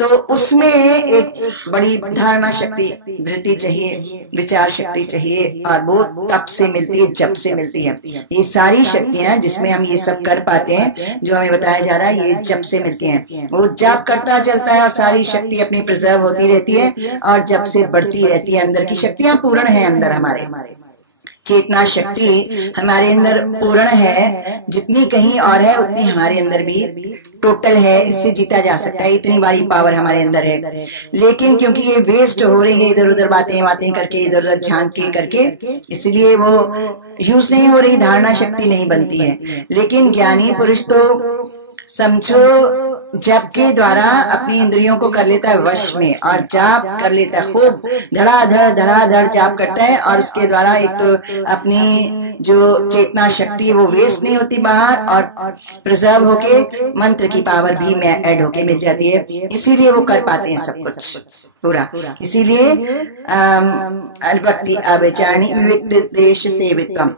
तो उसमें एक बड़ी धारणा शक्ति, धृति चाहिए, विचार शक्ति चाहिए, और वो तप से मिलती है, जप से मिलती है। ये सारी शक्तियां जिसमें हम ये सब कर पाते हैं, जो हमें बताया जा रहा है, ये जप से मिलती हैं। वो जप करता चलता है और सारी शक्ति अपनी प्रिजर्व होती रहती है और जप से बढ़ती रहती है। अंदर की शक्तियां पूर्ण है, अंदर हमारे चेतना शक्ति हमारे अंदर पूर्ण है, जितनी कहीं और है उतनी हमारे अंदर भी टोटल है। इससे जीता जा सकता है, इतनी बड़ी पावर हमारे अंदर है। लेकिन क्योंकि ये वेस्ट हो रही है इधर उधर बातें करके, इधर उधर झांक के करके, इसलिए वो यूज नहीं हो रही, धारणा शक्ति नहीं बनती है। लेकिन ज्ञानी पुरुष तो समझो जप के द्वारा अपनी इंद्रियों को कर लेता है वश में, और जाप कर लेता है, खूब धड़ाधड़ जाप करता है, और उसके द्वारा एक तो अपनी जो चेतना शक्ति वो वेस्ट नहीं होती बाहर, और प्रिजर्व होके मंत्र की पावर भी में ऐड होके मिल जाती है। इसीलिए वो कर पाते हैं सब कुछ पूरा। इसीलिए भक्ति अव्यभिचारिणी विविक्त देश सेवितम,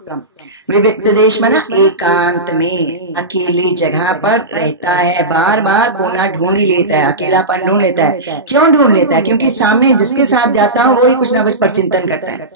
विविक्त देश माना एकांत में, अकेली जगह पर रहता है, बार बार कोना ढूंढ ही लेता है, अकेलापन ढूंढ लेता है। क्यों ढूंढ लेता है? क्योंकि सामने जिसके साथ जाता हूँ वही कुछ ना कुछ परचिंतन करता है।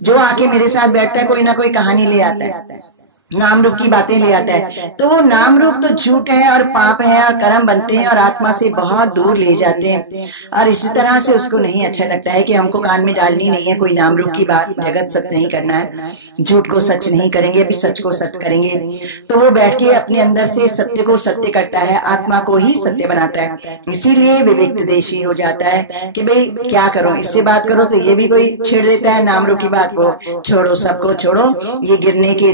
जो आके मेरे साथ बैठता है कोई ना कोई कहानी ले आता है, नाम रूप की बातें ले आता है। तो वो नाम रूप तो झूठ है और पाप है और कर्म बनते हैं और आत्मा से बहुत दूर ले जाते हैं। और इसी तरह से उसको नहीं अच्छा लगता है कि हमको कान में डालनी नहीं है कोई नाम रूप की बात, जगत सत्य नहीं करना है, झूठ को सच नहीं करेंगे, अभी सच को सत्य करेंगे। तो वो बैठ के अपने अंदर से सत्य को सत्य करता है, आत्मा को ही सत्य बनाता है। इसीलिए विविक्त देशी हो जाता है कि भाई क्या करो, इससे बात करो तो ये भी कोई छेड़ देता है नाम रूप की बात, वो छोड़ो, सबको छोड़ो, ये गिरने के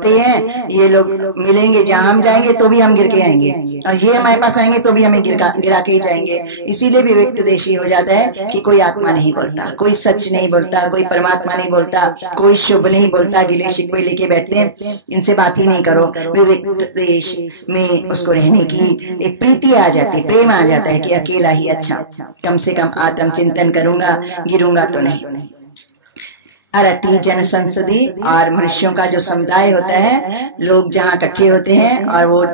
हैं, ये लोग मिलेंगे, जहाँ हम जाएंगे तो भी हम गिर के आएंगे, और ये हमारे पास आएंगे तो भी हमें गिरा के ही जाएंगे। इसीलिए विविक्त देशी हो जाता है कि कोई आत्मा नहीं बोलता, कोई सच नहीं बोलता, कोई परमात्मा नहीं बोलता, कोई शुभ नहीं बोलता, गिले शिकवे लेके बैठते हैं, इनसे बात ही नहीं करो। विविक्त देश में उसको रहने की एक प्रीति आ जाती है, प्रेम आ जाता है कि अकेला ही अच्छा, कम से कम आत्म चिंतन करूंगा, गिरूंगा तो नहीं। अरति जन संसदी, और मनुष्यों का जो समुदाय होता है, लोग जहाँ इकट्ठे होते हैं और वो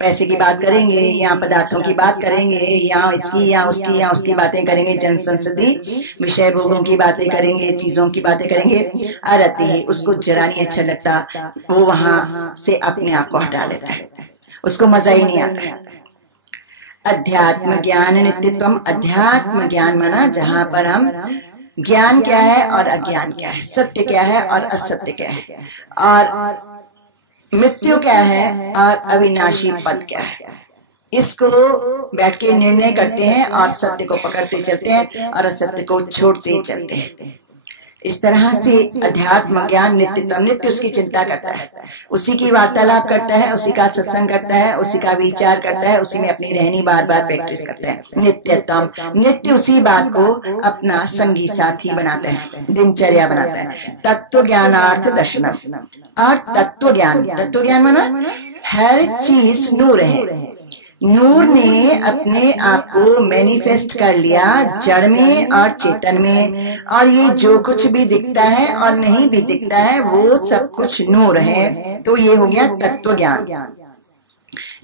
पैसे की बात करेंगे, यहाँ पदार्थों की बात करेंगे, यहाँ इसकी यहाँ उसकी यहाँ उसकी बातें करेंगे, जन संसदी विषय भोगों की बातें करेंगे, चीजों की बातें करेंगे। अरति, उसको जरा नहीं अच्छा लगता, वो वहां से अपने आप को हटा लेता है, उसको मजा ही नहीं आता। अध्यात्म ज्ञान नित्यत्वम, अध्यात्म ज्ञान माना जहाँ पर हम ज्ञान क्या है और अज्ञान क्या है, सत्य क्या है और असत्य क्या है, और मृत्यु क्या है और अविनाशी पद क्या है, इसको बैठ के निर्णय करते हैं और सत्य को पकड़ते चलते हैं और असत्य को छोड़ते चलते हैं। इस तरह से अध्यात्म ज्ञान नित्यतम, नित्य उसकी चिंता करता है, उसी की वार्तालाप करता है, उसी का सत्संग करता है, उसी का विचार करता है, उसी में अपनी रहनी बार बार प्रैक्टिस करता है। नित्यतम, नित्य उसी बात को अपना संगी साथी बनाता है, दिनचर्या बनाता है। तत्व ज्ञानार्थ दर्शनम, और तत्व ज्ञान माना हर चीज नूर है, नूर ने अपने आप को मैनिफेस्ट कर लिया जड़ में और चेतन में, और ये जो कुछ भी दिखता है और नहीं भी दिखता है वो सब कुछ नूर है। तो ये हो गया तत्व ज्ञान।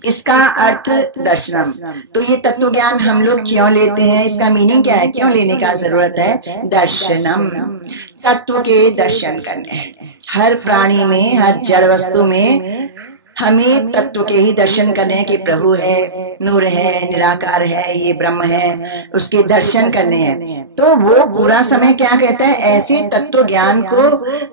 इसका अर्थ दर्शनम। तो ये तत्व ज्ञान हम लोग क्यों लेते हैं, इसका मीनिंग क्या है, क्यों लेने का जरूरत है? दर्शनम, तत्व के दर्शन करने हैं। हर प्राणी में, हर जड़ वस्तु में हमें तत्व के ही दर्शन करने हैं कि प्रभु है, नूर है, निराकार है, ये ब्रह्म है, उसके दर्शन करने हैं। तो वो पूरा समय क्या कहता है, ऐसे तत्व ज्ञान को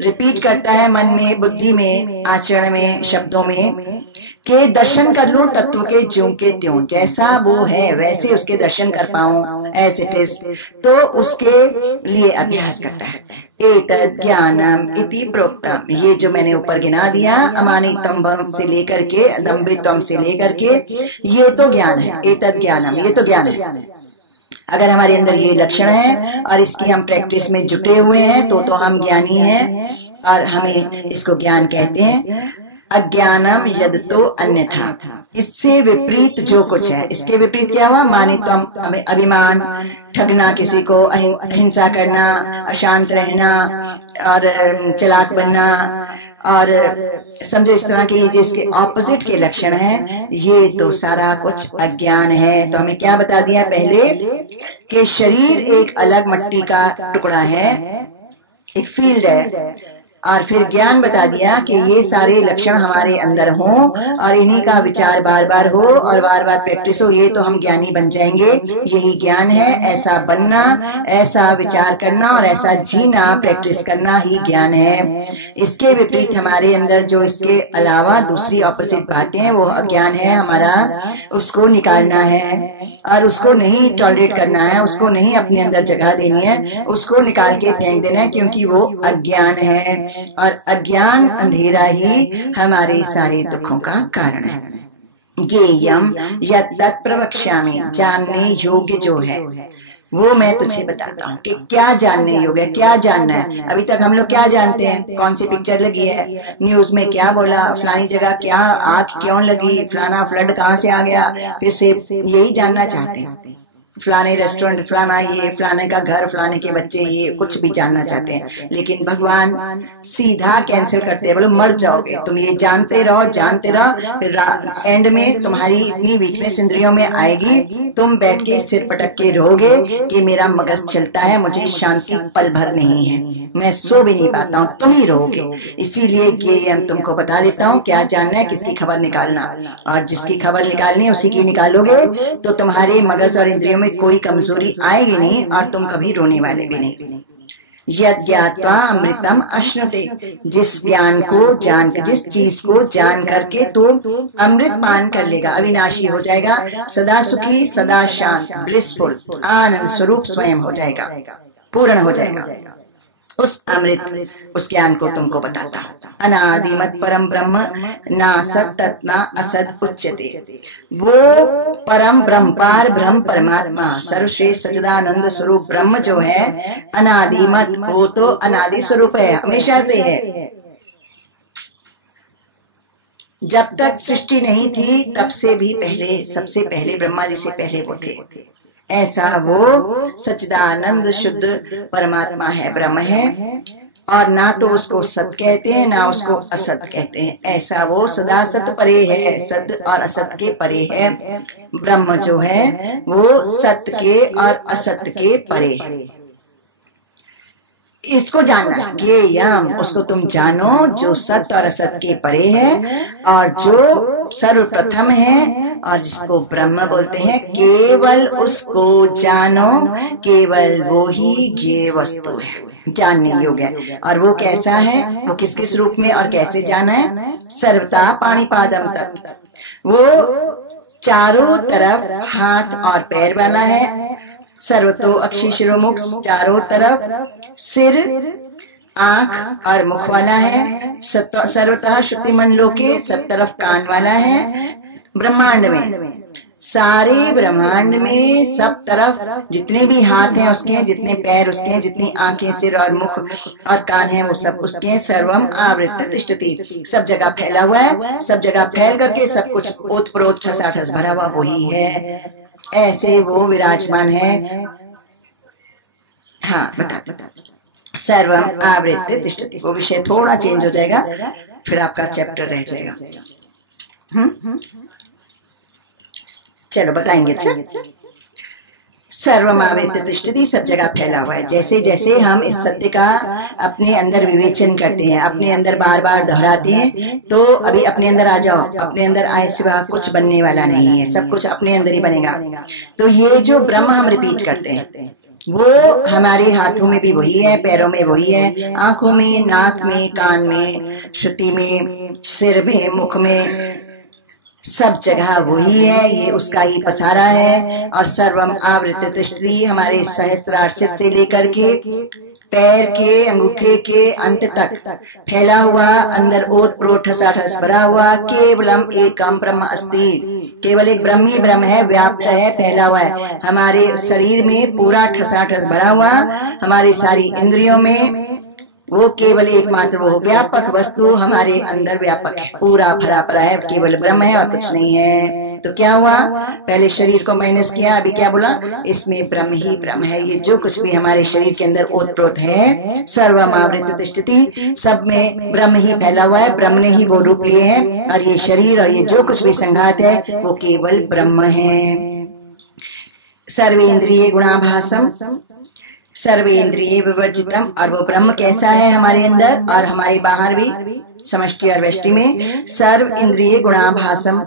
रिपीट करता है मन में, बुद्धि में, आचरण में, शब्दों में, के दर्शन कर लूं तत्व के ज्यों के त्यों, जैसा वो है वैसे उसके दर्शन कर पाऊं, एज इट इज। तो उसके लिए अभ्यास करता है। एतद् ज्ञानम इति प्रोक्तम, ये जो मैंने ऊपर गिना दिया, अमानितम से लेकर के दम्भित्वम से लेकर के, ये तो ज्ञान है। एतद् ज्ञानम, ये तो ज्ञान है। अगर हमारे अंदर ये लक्षण है और इसकी हम प्रैक्टिस में जुटे हुए हैं तो हम ज्ञानी हैं, और हमें इसको ज्ञान कहते हैं। अज्ञानम यद तो अन्यथा, इससे विपरीत जो कुछ है, इसके विपरीत क्या हुआ? मानित्वम, अभिमान, ठगना, किसी को अहिंसा करना, अशांत रहना और चालाक बनना, और समझो इस तरह के जो इसके ऑपोजिट के लक्षण हैं, ये तो सारा कुछ अज्ञान है। तो हमें क्या बता दिया पहले कि शरीर एक अलग मट्टी का टुकड़ा है, एक फील्ड है, और फिर ज्ञान बता दिया कि ये सारे लक्षण हमारे अंदर हों और इन्हीं का विचार बार बार हो और बार बार प्रैक्टिस हो, ये तो हम ज्ञानी बन जाएंगे। यही ज्ञान है, ऐसा बनना, ऐसा विचार करना और ऐसा जीना, प्रैक्टिस करना ही ज्ञान है। इसके विपरीत हमारे अंदर जो इसके अलावा दूसरी ऑपोजिट बातें हैं, वो अज्ञान है हमारा, उसको निकालना है और उसको नहीं टॉलरेट करना है, उसको नहीं अपने अंदर जगह देनी है, उसको निकाल के फेंक देना है, क्योंकि वो अज्ञान है। और अज्ञान, अंधेरा ही हमारे सारे दुखों का कारण है। ज्ञेयम यत् प्रवक्ष्यामि, जानने योग्य जो है वो मैं तुझे बताता हूँ कि क्या जानने योग्य है, क्या जानना है। अभी तक हम लोग क्या जानते हैं, कौन सी पिक्चर लगी है, न्यूज में क्या बोला, फलानी जगह क्या आग क्यों लगी, फलाना फ्लड कहाँ से आ गया, फिर से यही जानना चाहते हैं। फलाने रेस्टोरेंट, फलाना ये, फलाने का घर, फलाने के बच्चे, ये कुछ भी जानना चाहते हैं। लेकिन भगवान सीधा कैंसिल करते हैं, बोलो मर जाओगे तुम, ये जानते रहो जानते रहो, फिर एंड में तुम्हारी इतनी वीकनेस इंद्रियों में आएगी, तुम बैठ के सिर पटक के रोगे कि मेरा मगज चलता है, मुझे शांति पल भर नहीं है, मैं सो भी नहीं पाता हूँ, तुम ही रहोगे। इसीलिए ये हम तुमको बता देता हूँ क्या जानना है, किसकी खबर निकालना, और जिसकी खबर निकालनी है उसी की निकालोगे तो तुम्हारे मगज और इंद्रियों में कोई कमजोरी आएगी नहीं और तुम कभी रोने वाले भी नहीं। यद् ज्ञात्वा अमृतम अश्नुते, जिस ज्ञान को जान, जिस चीज को जान करके तो अमृत पान कर लेगा, अविनाशी हो जाएगा, सदा सुखी, सदा शांत, ब्लिसफुल, आनंद स्वरूप स्वयं हो जाएगा, पूर्ण हो जाएगा। उस अमृत, उस ज्ञान को तुमको बताता। अनादिमत परम ब्रह्म ना सत तत् ना असद उच्यते, वो परम ब्रह्म, पार ब्रह्म परमात्मा, सर्वश्रेष्ठ सच्चिदानंद स्वरूप ब्रह्म जो है अनादिमत, वो तो अनादि स्वरूप है, हमेशा से है। जब तक सृष्टि नहीं थी तब से भी पहले, सबसे पहले ब्रह्मा जी से पहले वो थे। ऐसा वो सच्चिदानंद शुद्ध परमात्मा है, ब्रह्म है, और ना तो उसको सत कहते हैं ना उसको असत कहते हैं। ऐसा वो सदा सत परे है, सत और असत के परे है। ब्रह्म जो है वो सत के और असत के परे है। इसको जानना, ये यम, उसको तुम जानो जो सत और असत के परे है और जो सर्वप्रथम है और जिसको ब्रह्म बोलते हैं, केवल उसको जानो, केवल वो ही ज्ञेय वस्तु है, जानने योग्य है। और वो कैसा है, वो किस किस रूप में और कैसे जाना है? सर्वता पाणिपादम तत्, वो चारों तरफ हाथ और पैर वाला है। सर्वतो अक्षि शिरोमुख, चारों तरफ सिर, आंख और मुख वाला है। सर्वतः श्रुतिमन लोके, सब तरफ कान वाला है। ब्रह्मांड में, सारे ब्रह्मांड में सब तरफ जितने भी हाथ हैं उसके, जितने पैर उसके हैं, जितनी आंखें, सिर और मुख और कान हैं वो सब उसके हैं। सर्वम आवृत्त तिष्ठति, सब जगह फैला हुआ है, सब जगह फैल करके सब कुछ ओतप्रोत ठसाठस भरा हुआ वही है। ऐसे वो विराजमान है। हाँ, बता सर्वम आवृत्त तिष्ठति, वो विषय थोड़ा चेंज हो जाएगा, फिर आपका चैप्टर रह जाएगा। चलो बताएंगे। अच्छा, सर्वमावृत तिष्ठति, सब जगह फैला हुआ है। जैसे जैसे हम इस सत्य का अपने अंदर विवेचन करते हैं, अपने अंदर बार बार दोहराते हैं, तो अभी अपने अंदर आ जाओ, अपने अंदर आए सिवा कुछ बनने वाला नहीं है, सब कुछ अपने अंदर ही बनेगा। तो ये जो ब्रह्म हम रिपीट करते हैं वो हमारे हाथों में भी वही है, पैरों में वही है, आंखों में, नाक में, कान में, श्रुति में, सिर में, मुख में, सब जगह वही है। ये उसका ही पसारा है। और सर्वम आवृत तिष्ठति, हमारे सहस्त्रार सिर से लेकर के पैर के अंगूठे के अंत तक फैला हुआ, अंदर ओत प्रोत ठसाठस भरा हुआ, केवलम एकम ब्रह्म अस्ति, केवल एक ब्रह्म ही ब्रह्म है, व्याप्त है, फैला हुआ है। हमारे शरीर में पूरा ठसाठस भरा हुआ, हमारी सारी इंद्रियों में वो केवल एकमात्र वो व्यापक वस्तु हमारे अंदर व्यापक है, पूरा भरा पड़ा है, केवल ब्रह्म है और कुछ नहीं है। तो क्या हुआ, पहले शरीर को माइनस किया, अभी क्या बोला, इसमें ब्रह्म ही ब्रह्म है। ये जो कुछ भी हमारे शरीर के अंदर ओतप्रोत है, सर्वमावृत तिष्ठति, सब में ब्रह्म ही फैला हुआ है, ब्रह्म ने ही वो रूप लिए हैं। और ये शरीर और ये जो कुछ भी संघात है वो केवल ब्रह्म है। सर्वेंद्रिय गुणाभासम, सर्वेंद्रिय विवर्जितम, और वो ब्रह्म कैसा है हमारे अंदर और हमारे बाहर भी, समष्टि और व्यष्टि में। सर्व इंद्रिय गुणाभासम,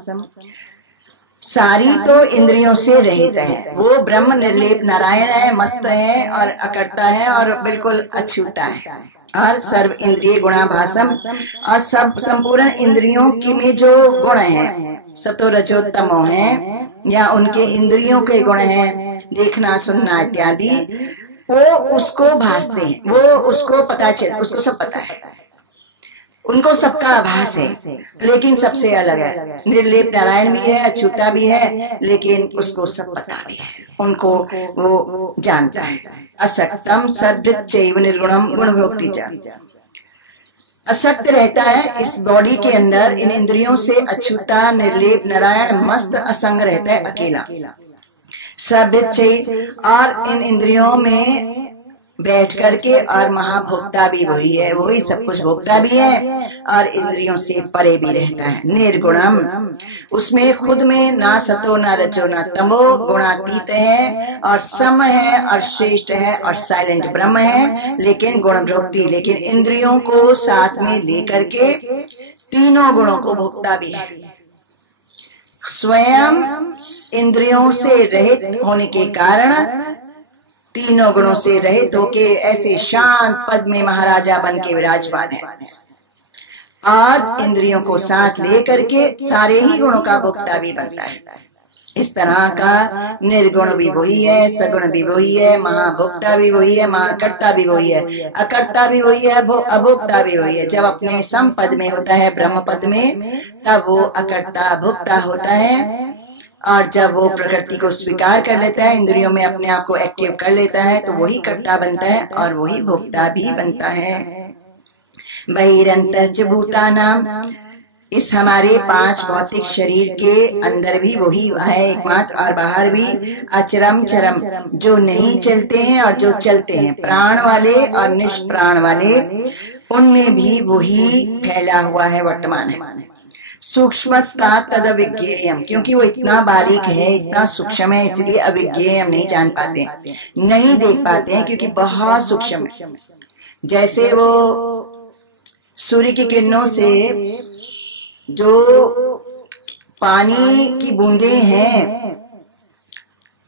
सारी तो इंद्रियों से रहित है, वो ब्रह्म निर्लेप नारायण है, मस्त है और अकर्ता है और बिल्कुल अछूता है। और सर्व इंद्रिय गुणाभासम, और सब संपूर्ण इंद्रियों की में जो गुण है, सतो रजो तमो है, या उनके इंद्रियों के गुण है, देखना सुनना इत्यादि, वो उसको भासते हैं, वो उसको पता चल, उसको सब पता है, उनको सबका आभास है, लेकिन सबसे अलग है। निर्लेप नारायण भी है, अछूता भी है, लेकिन उसको सब पता भी है, उनको वो जानता है। असक्तम सदृत चैव निर्गुणम गुणभोक्ति च, असक्त रहता है इस बॉडी के अंदर, इन इंद्रियों से अछूता निर्लेप नारायण मस्त असंग रहता है, अकेला। और इन इंद्रियों में बैठ करके, और महाभोक्ता भी वही है, वही सब कुछ भोक्ता भी है और इंद्रियों से परे भी रहता है। निर्गुणम, उसमें खुद में ना सतो ना रजो ना तमो, गुणातीत है और सम है और श्रेष्ठ है और साइलेंट ब्रह्म है, लेकिन गुण भोक्ति, लेकिन इंद्रियों को साथ में लेकर के तीनों गुणों को भोक्ता भी है। स्वयं इंद्रियों से रहित होने के कारण, तीनों गुणों से रहित होके ऐसे शांत पद में महाराजा बन के विराजमान है। आज इंद्रियों को साथ लेकर के सारे ही गुणों का भोक्ता भी बनता है। इस तरह का निर्गुण भी वही है, सगुण भी वही है, महाभोक्ता भी वही है, महाकर्ता भी वही है, अकर्ता भी वही है, अभोक्ता भी वही है। जब अपने सम पद में होता है, ब्रह्म पद में, तब वो अकर्ता भोक्ता होता है। और जब वो प्रकृति को स्वीकार कर लेता है, इंद्रियों में अपने आप को एक्टिव कर लेता है, तो वही कर्ता बनता है और वही भोक्ता भी बनता है। बहिरंतश्च भूतानाम, इस हमारे 5 भौतिक शरीर के अंदर भी वही है एकमात्र, और बाहर भी अचरम चरम, जो नहीं चलते हैं और जो चलते हैं, प्राण वाले और निष्प्राण वाले, उनमें भी वही फैला हुआ है, वर्तमान है। सूक्ष्मता तद अविज्ञेयम, क्योंकि वो इतना बारीक है, इतना सूक्ष्म है, इसलिए अविज्ञेयम नहीं जान पाते, नहीं देख पाते हैं, क्योंकि बहुत सूक्ष्म है। जैसे वो सूर्य की किरणों से जो पानी की बूंदे हैं,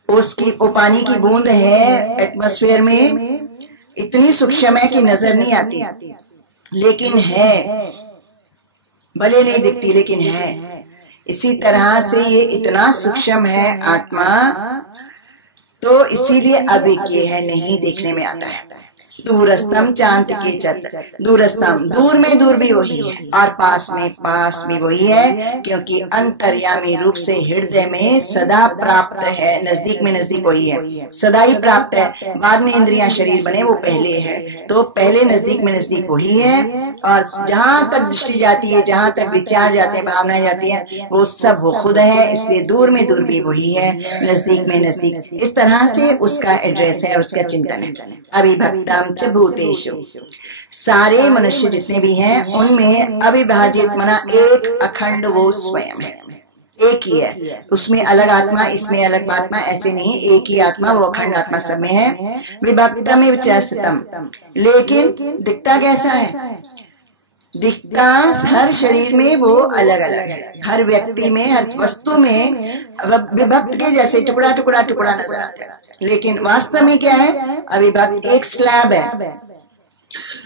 उसकी वो पानी की बूंद है एटमॉस्फेयर में, इतनी सूक्ष्म है कि नजर नहीं आती, लेकिन है, भले नहीं दिखती लेकिन है। इसी तरह से ये इतना सूक्ष्म है आत्मा, तो इसीलिए अविज्ञेय है, नहीं देखने में आता है। दूरस्तम चांद के चत, दूरस्तम, दूर में दूर भी वही है और पास में पास भी वही है, क्योंकि अंतर्यामी रूप से हृदय में सदा प्राप्त है, नजदीक में नजदीक वही है, सदा ही प्राप्त है। बाद में इंद्रियां शरीर बने, वो पहले है, तो पहले नजदीक में नजदीक वही है। और जहाँ तक दृष्टि जाती है, जहाँ तक विचार जाते हैं, भावनाएं जाती है, वो सब वो खुद है, इसलिए दूर में दूर भी वही है, नजदीक में नजदीक। इस तरह से उसका एड्रेस है, उसका चिंतन है। अविभक्तम च भूतेषु, सारे मनुष्य जितने भी हैं उनमें अविभाजित मना एक अखंड वो स्वयं है। एक ही है, उसमें अलग आत्मा इसमें अलग आत्मा ऐसे नहीं, एक ही आत्मा, वो अखंड आत्मा सब में है। विभक्तम व्यवस्थितम, लेकिन दिखता कैसा है? दिखता हर शरीर में वो अलग अलग है, हर व्यक्ति में, हर वस्तु में विभक्त के जैसे टुकड़ा टुकड़ा टुकड़ा नजर आता है, लेकिन वास्तव में क्या है? अविभक्त एक स्लैब है,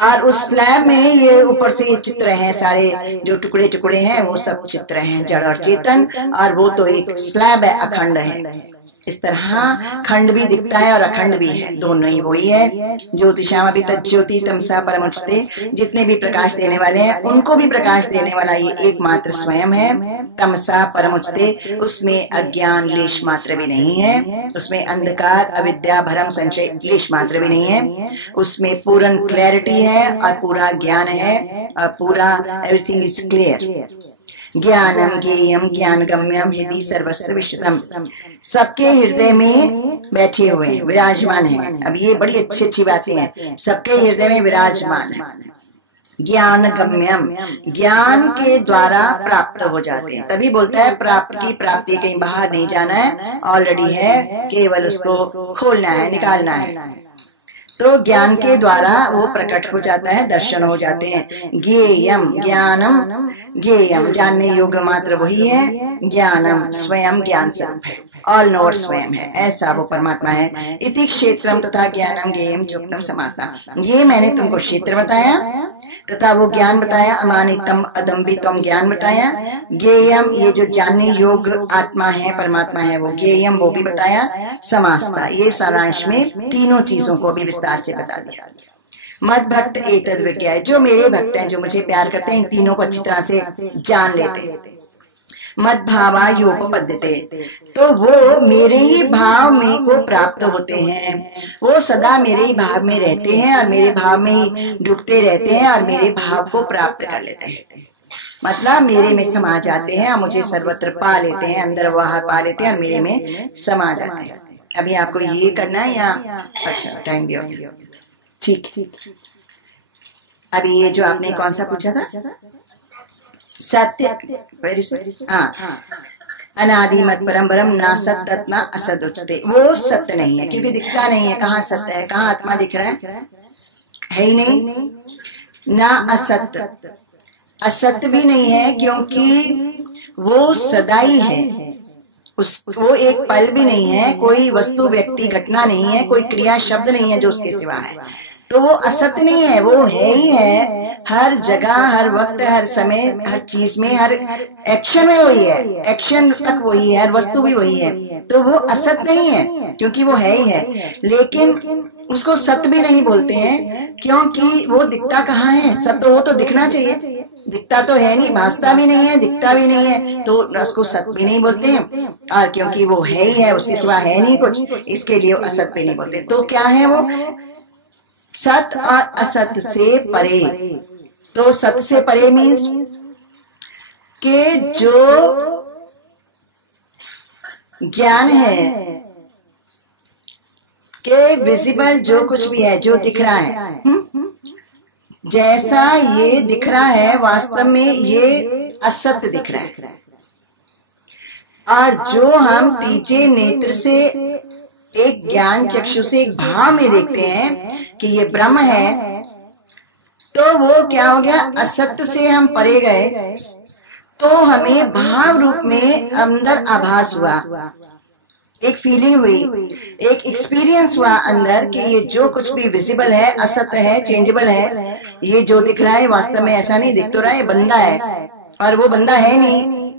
और उस स्लैब में ये ऊपर से ये चित्र हैं, सारे जो टुकड़े टुकड़े हैं वो सब चित्र हैं, जड़ और चेतन, और वो तो एक स्लैब है, अखंड है। इस तरह खंड भी दिखता है और अखंड भी है, दोनों ही वही है। ज्योतिषामपि तज्ज्योति तमसा परमुच्यते, जितने भी प्रकाश देने वाले हैं उनको भी प्रकाश देने वाला ये एकमात्र स्वयं है। तमसा परमुच्यते, उसमें अज्ञान लेश मात्र भी नहीं है, उसमें अंधकार अविद्या भरम संशय लेश मात्र भी नहीं है, उसमें पूर्ण क्लैरिटी है और पूरा ज्ञान है और पूरा एवरीथिंग इज क्लियर। ज्ञानम ज्ञेयम ज्ञान गम्यम हृदि सर्वस्व विश्रुतम, सबके हृदय में बैठे हुए हैं, विराजमान हैं। अब ये बड़ी अच्छी अच्छी बातें हैं, सबके हृदय में विराजमान है। ज्ञान गम्यम, ज्ञान के द्वारा प्राप्त हो जाते हैं, तभी बोलता है प्राप्त की प्राप्ति, कहीं बाहर नहीं जाना है, ऑलरेडी है, केवल उसको खोलना है, निकालना है। तो ज्ञान के द्वारा वो प्रकट हो जाता है, दर्शन हो जाते हैं। ज्ञेयम ज्ञानम, ज्ञेयम जानने योग्य मात्र वही है, ज्ञानम स्वयं ज्ञान स्वरूप है, ऑल नोअर स्वयं है, ऐसा वो परमात्मा है। इति क्षेत्रम तथा ज्ञानम ज्ञेयम चुक्तम समासा, ये मैंने तुमको क्षेत्र बताया तथा वो ज्ञान बताया, अमानितम अदम्बितम ज्ञान बताया। ज्ञेयम ये जो जानने योग्य आत्मा है, परमात्मा है, वो ज्ञेयम वो भी बताया। समासता ये सारांश में तीनों चीजों को भी विस्तार से बता दिया। मद भक्त एतद् विज्ञाय, जो मेरे भक्त हैं, जो मुझे प्यार करते हैं, इन तीनों को अच्छी तरह से जान लेते हैं। मद भावा योपपद्यते, तो वो मेरे ही भाव में को प्राप्त होते हैं, वो सदा मेरे ही भाव में रहते हैं और मेरे भाव में ही डूबते रहते हैं और मेरे भाव को प्राप्त कर लेते हैं। मतलब मेरे में समा जाते हैं और मुझे सर्वत्र पा लेते हैं, अंदर बाहर पा लेते हैं और मेरे में समा जाते हैं। अभी आपको ये करना है या अच्छा टाइम भी हो गया? ठीक, अभी ये जो आपने कौन सा पूछा था? सत्य, हाँ, अनादि मत परम ब्रह्म ना सत्य तत्ना असद उच्चते, वो सत्य नहीं है क्योंकि दिखता नहीं है। कहाँ सत्य है, कहाँ आत्मा दिख रहा है ही नहीं। ना असत्य, असत्य भी नहीं है क्योंकि वो सदा ही है, वो एक पल भी नहीं है, कोई वस्तु व्यक्ति घटना नहीं है, कोई क्रिया शब्द नहीं है जो उसके सिवा है, तो वो असत्य नहीं है, वो है ही है। हर जगह, हर वक्त, हर समय, हर चीज में, हर एक्शन में वही है, एक्शन तक वही है, हर वस्तु भी वही है, तो वो असत्य नहीं है क्योंकि वो है ही है। लेकिन उसको सत्य भी नहीं बोलते हैं क्योंकि वो दिखता कहाँ है, सत्य हो तो दिखना चाहिए, दिखता तो है नहीं, भासता भी नहीं है, दिखता भी नहीं है, तो उसको सत्य भी नहीं बोलते हैं। और क्योंकि वो है ही है, उसके सिवा है नहीं कुछ, इसके लिए असत्य भी नहीं बोलते। तो क्या है वो? सत्य और असत्य से परे। तो सत्य से परे मीन्स के जो ज्ञान है, के विजिबल जो कुछ भी है, जो दिख रहा है, जैसा ये दिख रहा है वास्तव में ये असत्य दिख रहा है। और जो हम तीजे नेत्र से एक ज्ञान चक्षु से एक भाव में देखते हैं कि ये ब्रह्म है, तो वो क्या हो गया? असत्य से हम परे गए तो हमें भाव रूप में अंदर आभास हुआ, एक फीलिंग हुई, एक एक्सपीरियंस हुआ अंदर कि ये जो कुछ भी विजिबल है असत्य है, चेंजेबल है। ये जो दिख रहा है वास्तव में ऐसा नहीं दिख तो रहा है, बंदा है और वो बंदा है नहीं,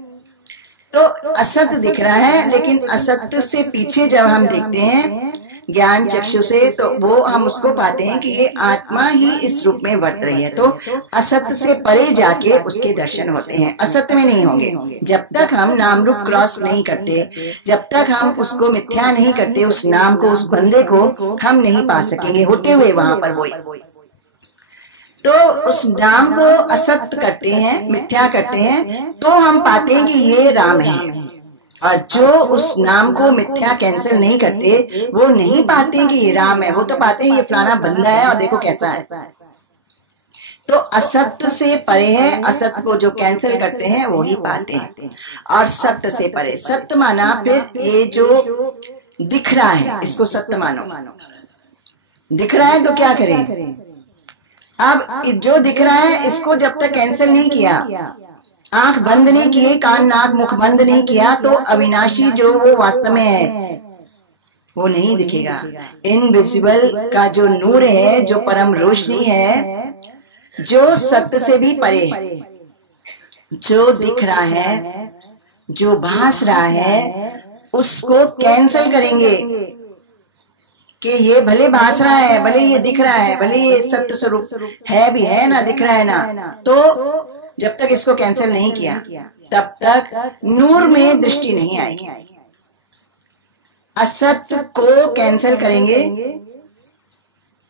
तो असत्य दिख रहा है। लेकिन असत्य से पीछे जब हम देखते हैं ज्ञान चक्षु से, तो वो हम उसको पाते हैं कि ये आत्मा ही इस रूप में वर्त रही है। तो असत्य से परे जाके उसके दर्शन होते हैं, असत्य में नहीं होंगे। जब तक हम नाम रूप क्रॉस नहीं करते, जब तक हम उसको मिथ्या नहीं करते, उस नाम को, उस बंदे को हम नहीं पा सकेंगे होते हुए वहां पर वही। तो उस नाम को असत्य करते हैं, मिथ्या करते हैं, तो हम पाते हैं कि ये राम है। और जो उस नाम को मिथ्या कैंसिल नहीं करते, वो नहीं पाते कि ये राम है, वो तो पाते हैं ये फलाना बंदा है और देखो कैसा है। तो असत्य से परे है, असत्य को जो कैंसिल करते हैं वो ही पाते हैं। और सत्य से परे, सत्य माना फिर ये जो दिख रहा है इसको सत्य मानो। दिख रहा है तो क्या करें? अब जो दिख रहा है इसको जब तक कैंसिल नहीं किया, आंख बंद नहीं किए, कान नाक मुख बंद नहीं किया, तो अविनाशी जो वो वास्तव में है वो नहीं दिखेगा। इनविजिबल का जो नूर है, जो परम रोशनी है, जो सत्य से भी परे है, जो दिख रहा है, जो भास रहा है, उसको कैंसिल करेंगे कि ये भले भास रहा है, भले ये दिख रहा है, भले ये सत्य स्वरूप है भी है ना, दिख रहा है ना, तो जब तक इसको कैंसिल नहीं किया तब तक नूर में दृष्टि नहीं आएगी। असत्य को कैंसिल करेंगे,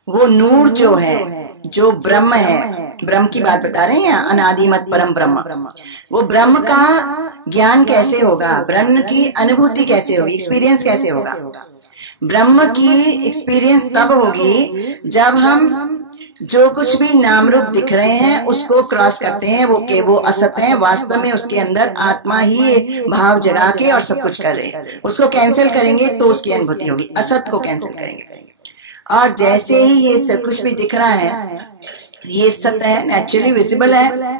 वो नूर जो है, जो ब्रह्म है, ब्रह्म की बात बता रहे हैं, अनादिमत परम ब्रह्म, वो ब्रह्म का ज्ञान कैसे होगा, ब्रह्म की अनुभूति कैसे होगी, एक्सपीरियंस कैसे होगा? ब्रह्म की एक्सपीरियंस तब होगी जब हम जो कुछ भी नाम रूप दिख रहे हैं उसको क्रॉस करते हैं, वो असत है, वास्तव में उसके अंदर आत्मा ही भाव जगा के और सब कुछ कर रहे हैं, उसको कैंसिल करेंगे तो उसकी अनुभूति होगी। असत को कैंसिल करेंगे, और जैसे ही ये सब कुछ भी दिख रहा है ये सत्य है, नेचुरली विजिबल है।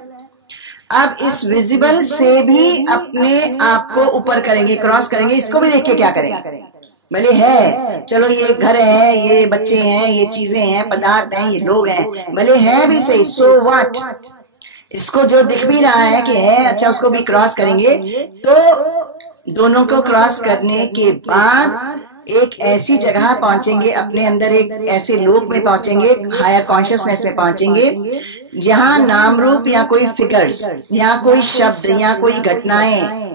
अब इस विजिबल से भी अपने आप को ऊपर करेंगे, क्रॉस करेंगे, इसको भी देख के क्या करेंगे? भले है, चलो ये घर है, ये बच्चे हैं, ये चीजें हैं, पदार्थ हैं, ये लोग हैं, भले है भी सही, सो व्हाट, इसको जो दिख भी रहा है कि है, अच्छा उसको भी क्रॉस करेंगे। तो दोनों को क्रॉस करने के बाद एक ऐसी जगह पहुंचेंगे, अपने अंदर एक ऐसे लोक में पहुंचेंगे, हायर कॉन्शियसनेस में पहुंचेंगे, यहाँ नाम रूप या कोई फिगर्स या कोई शब्द या कोई घटनाएं,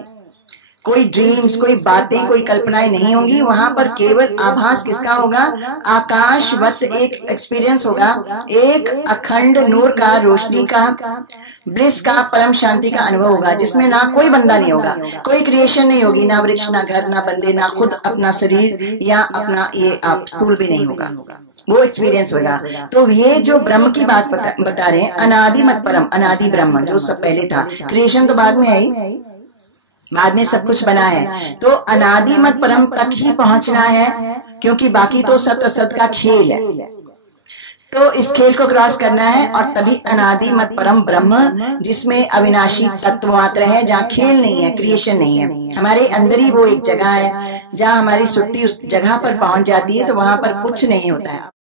कोई ड्रीम्स, कोई बातें, कोई कल्पनाएं नहीं होंगी। वहां पर केवल आभास किसका होगा? आकाशवत एक एक्सपीरियंस होगा, एक अखंड नूर का, रोशनी का, ब्लिस का, परम शांति का अनुभव होगा, जिसमें ना कोई बंदा नहीं होगा, कोई क्रिएशन नहीं होगी, ना वृक्ष, ना घर, ना बंदे, ना खुद अपना शरीर या अपना ये आप स्थूल भी नहीं होगा, वो एक्सपीरियंस होगा। तो ये जो ब्रह्म की बात बता रहे हैं, अनादि मत परम, अनादि ब्रह्म जो सब पहले था, क्रिएशन तो बाद में आई, बाद में सब कुछ बना है, तो अनादि मत परम तक ही पहुंचना है, क्योंकि बाकी तो सत असत का खेल है। तो इस खेल को क्रॉस करना है, और तभी अनादि मत परम ब्रह्म, जिसमें अविनाशी तत्व मात्र है, जहाँ खेल नहीं है, क्रिएशन नहीं है, हमारे अंदर ही वो एक जगह है जहाँ हमारी सुट्टी उस जगह पर पहुंच जाती है, तो वहां पर कुछ नहीं होता है।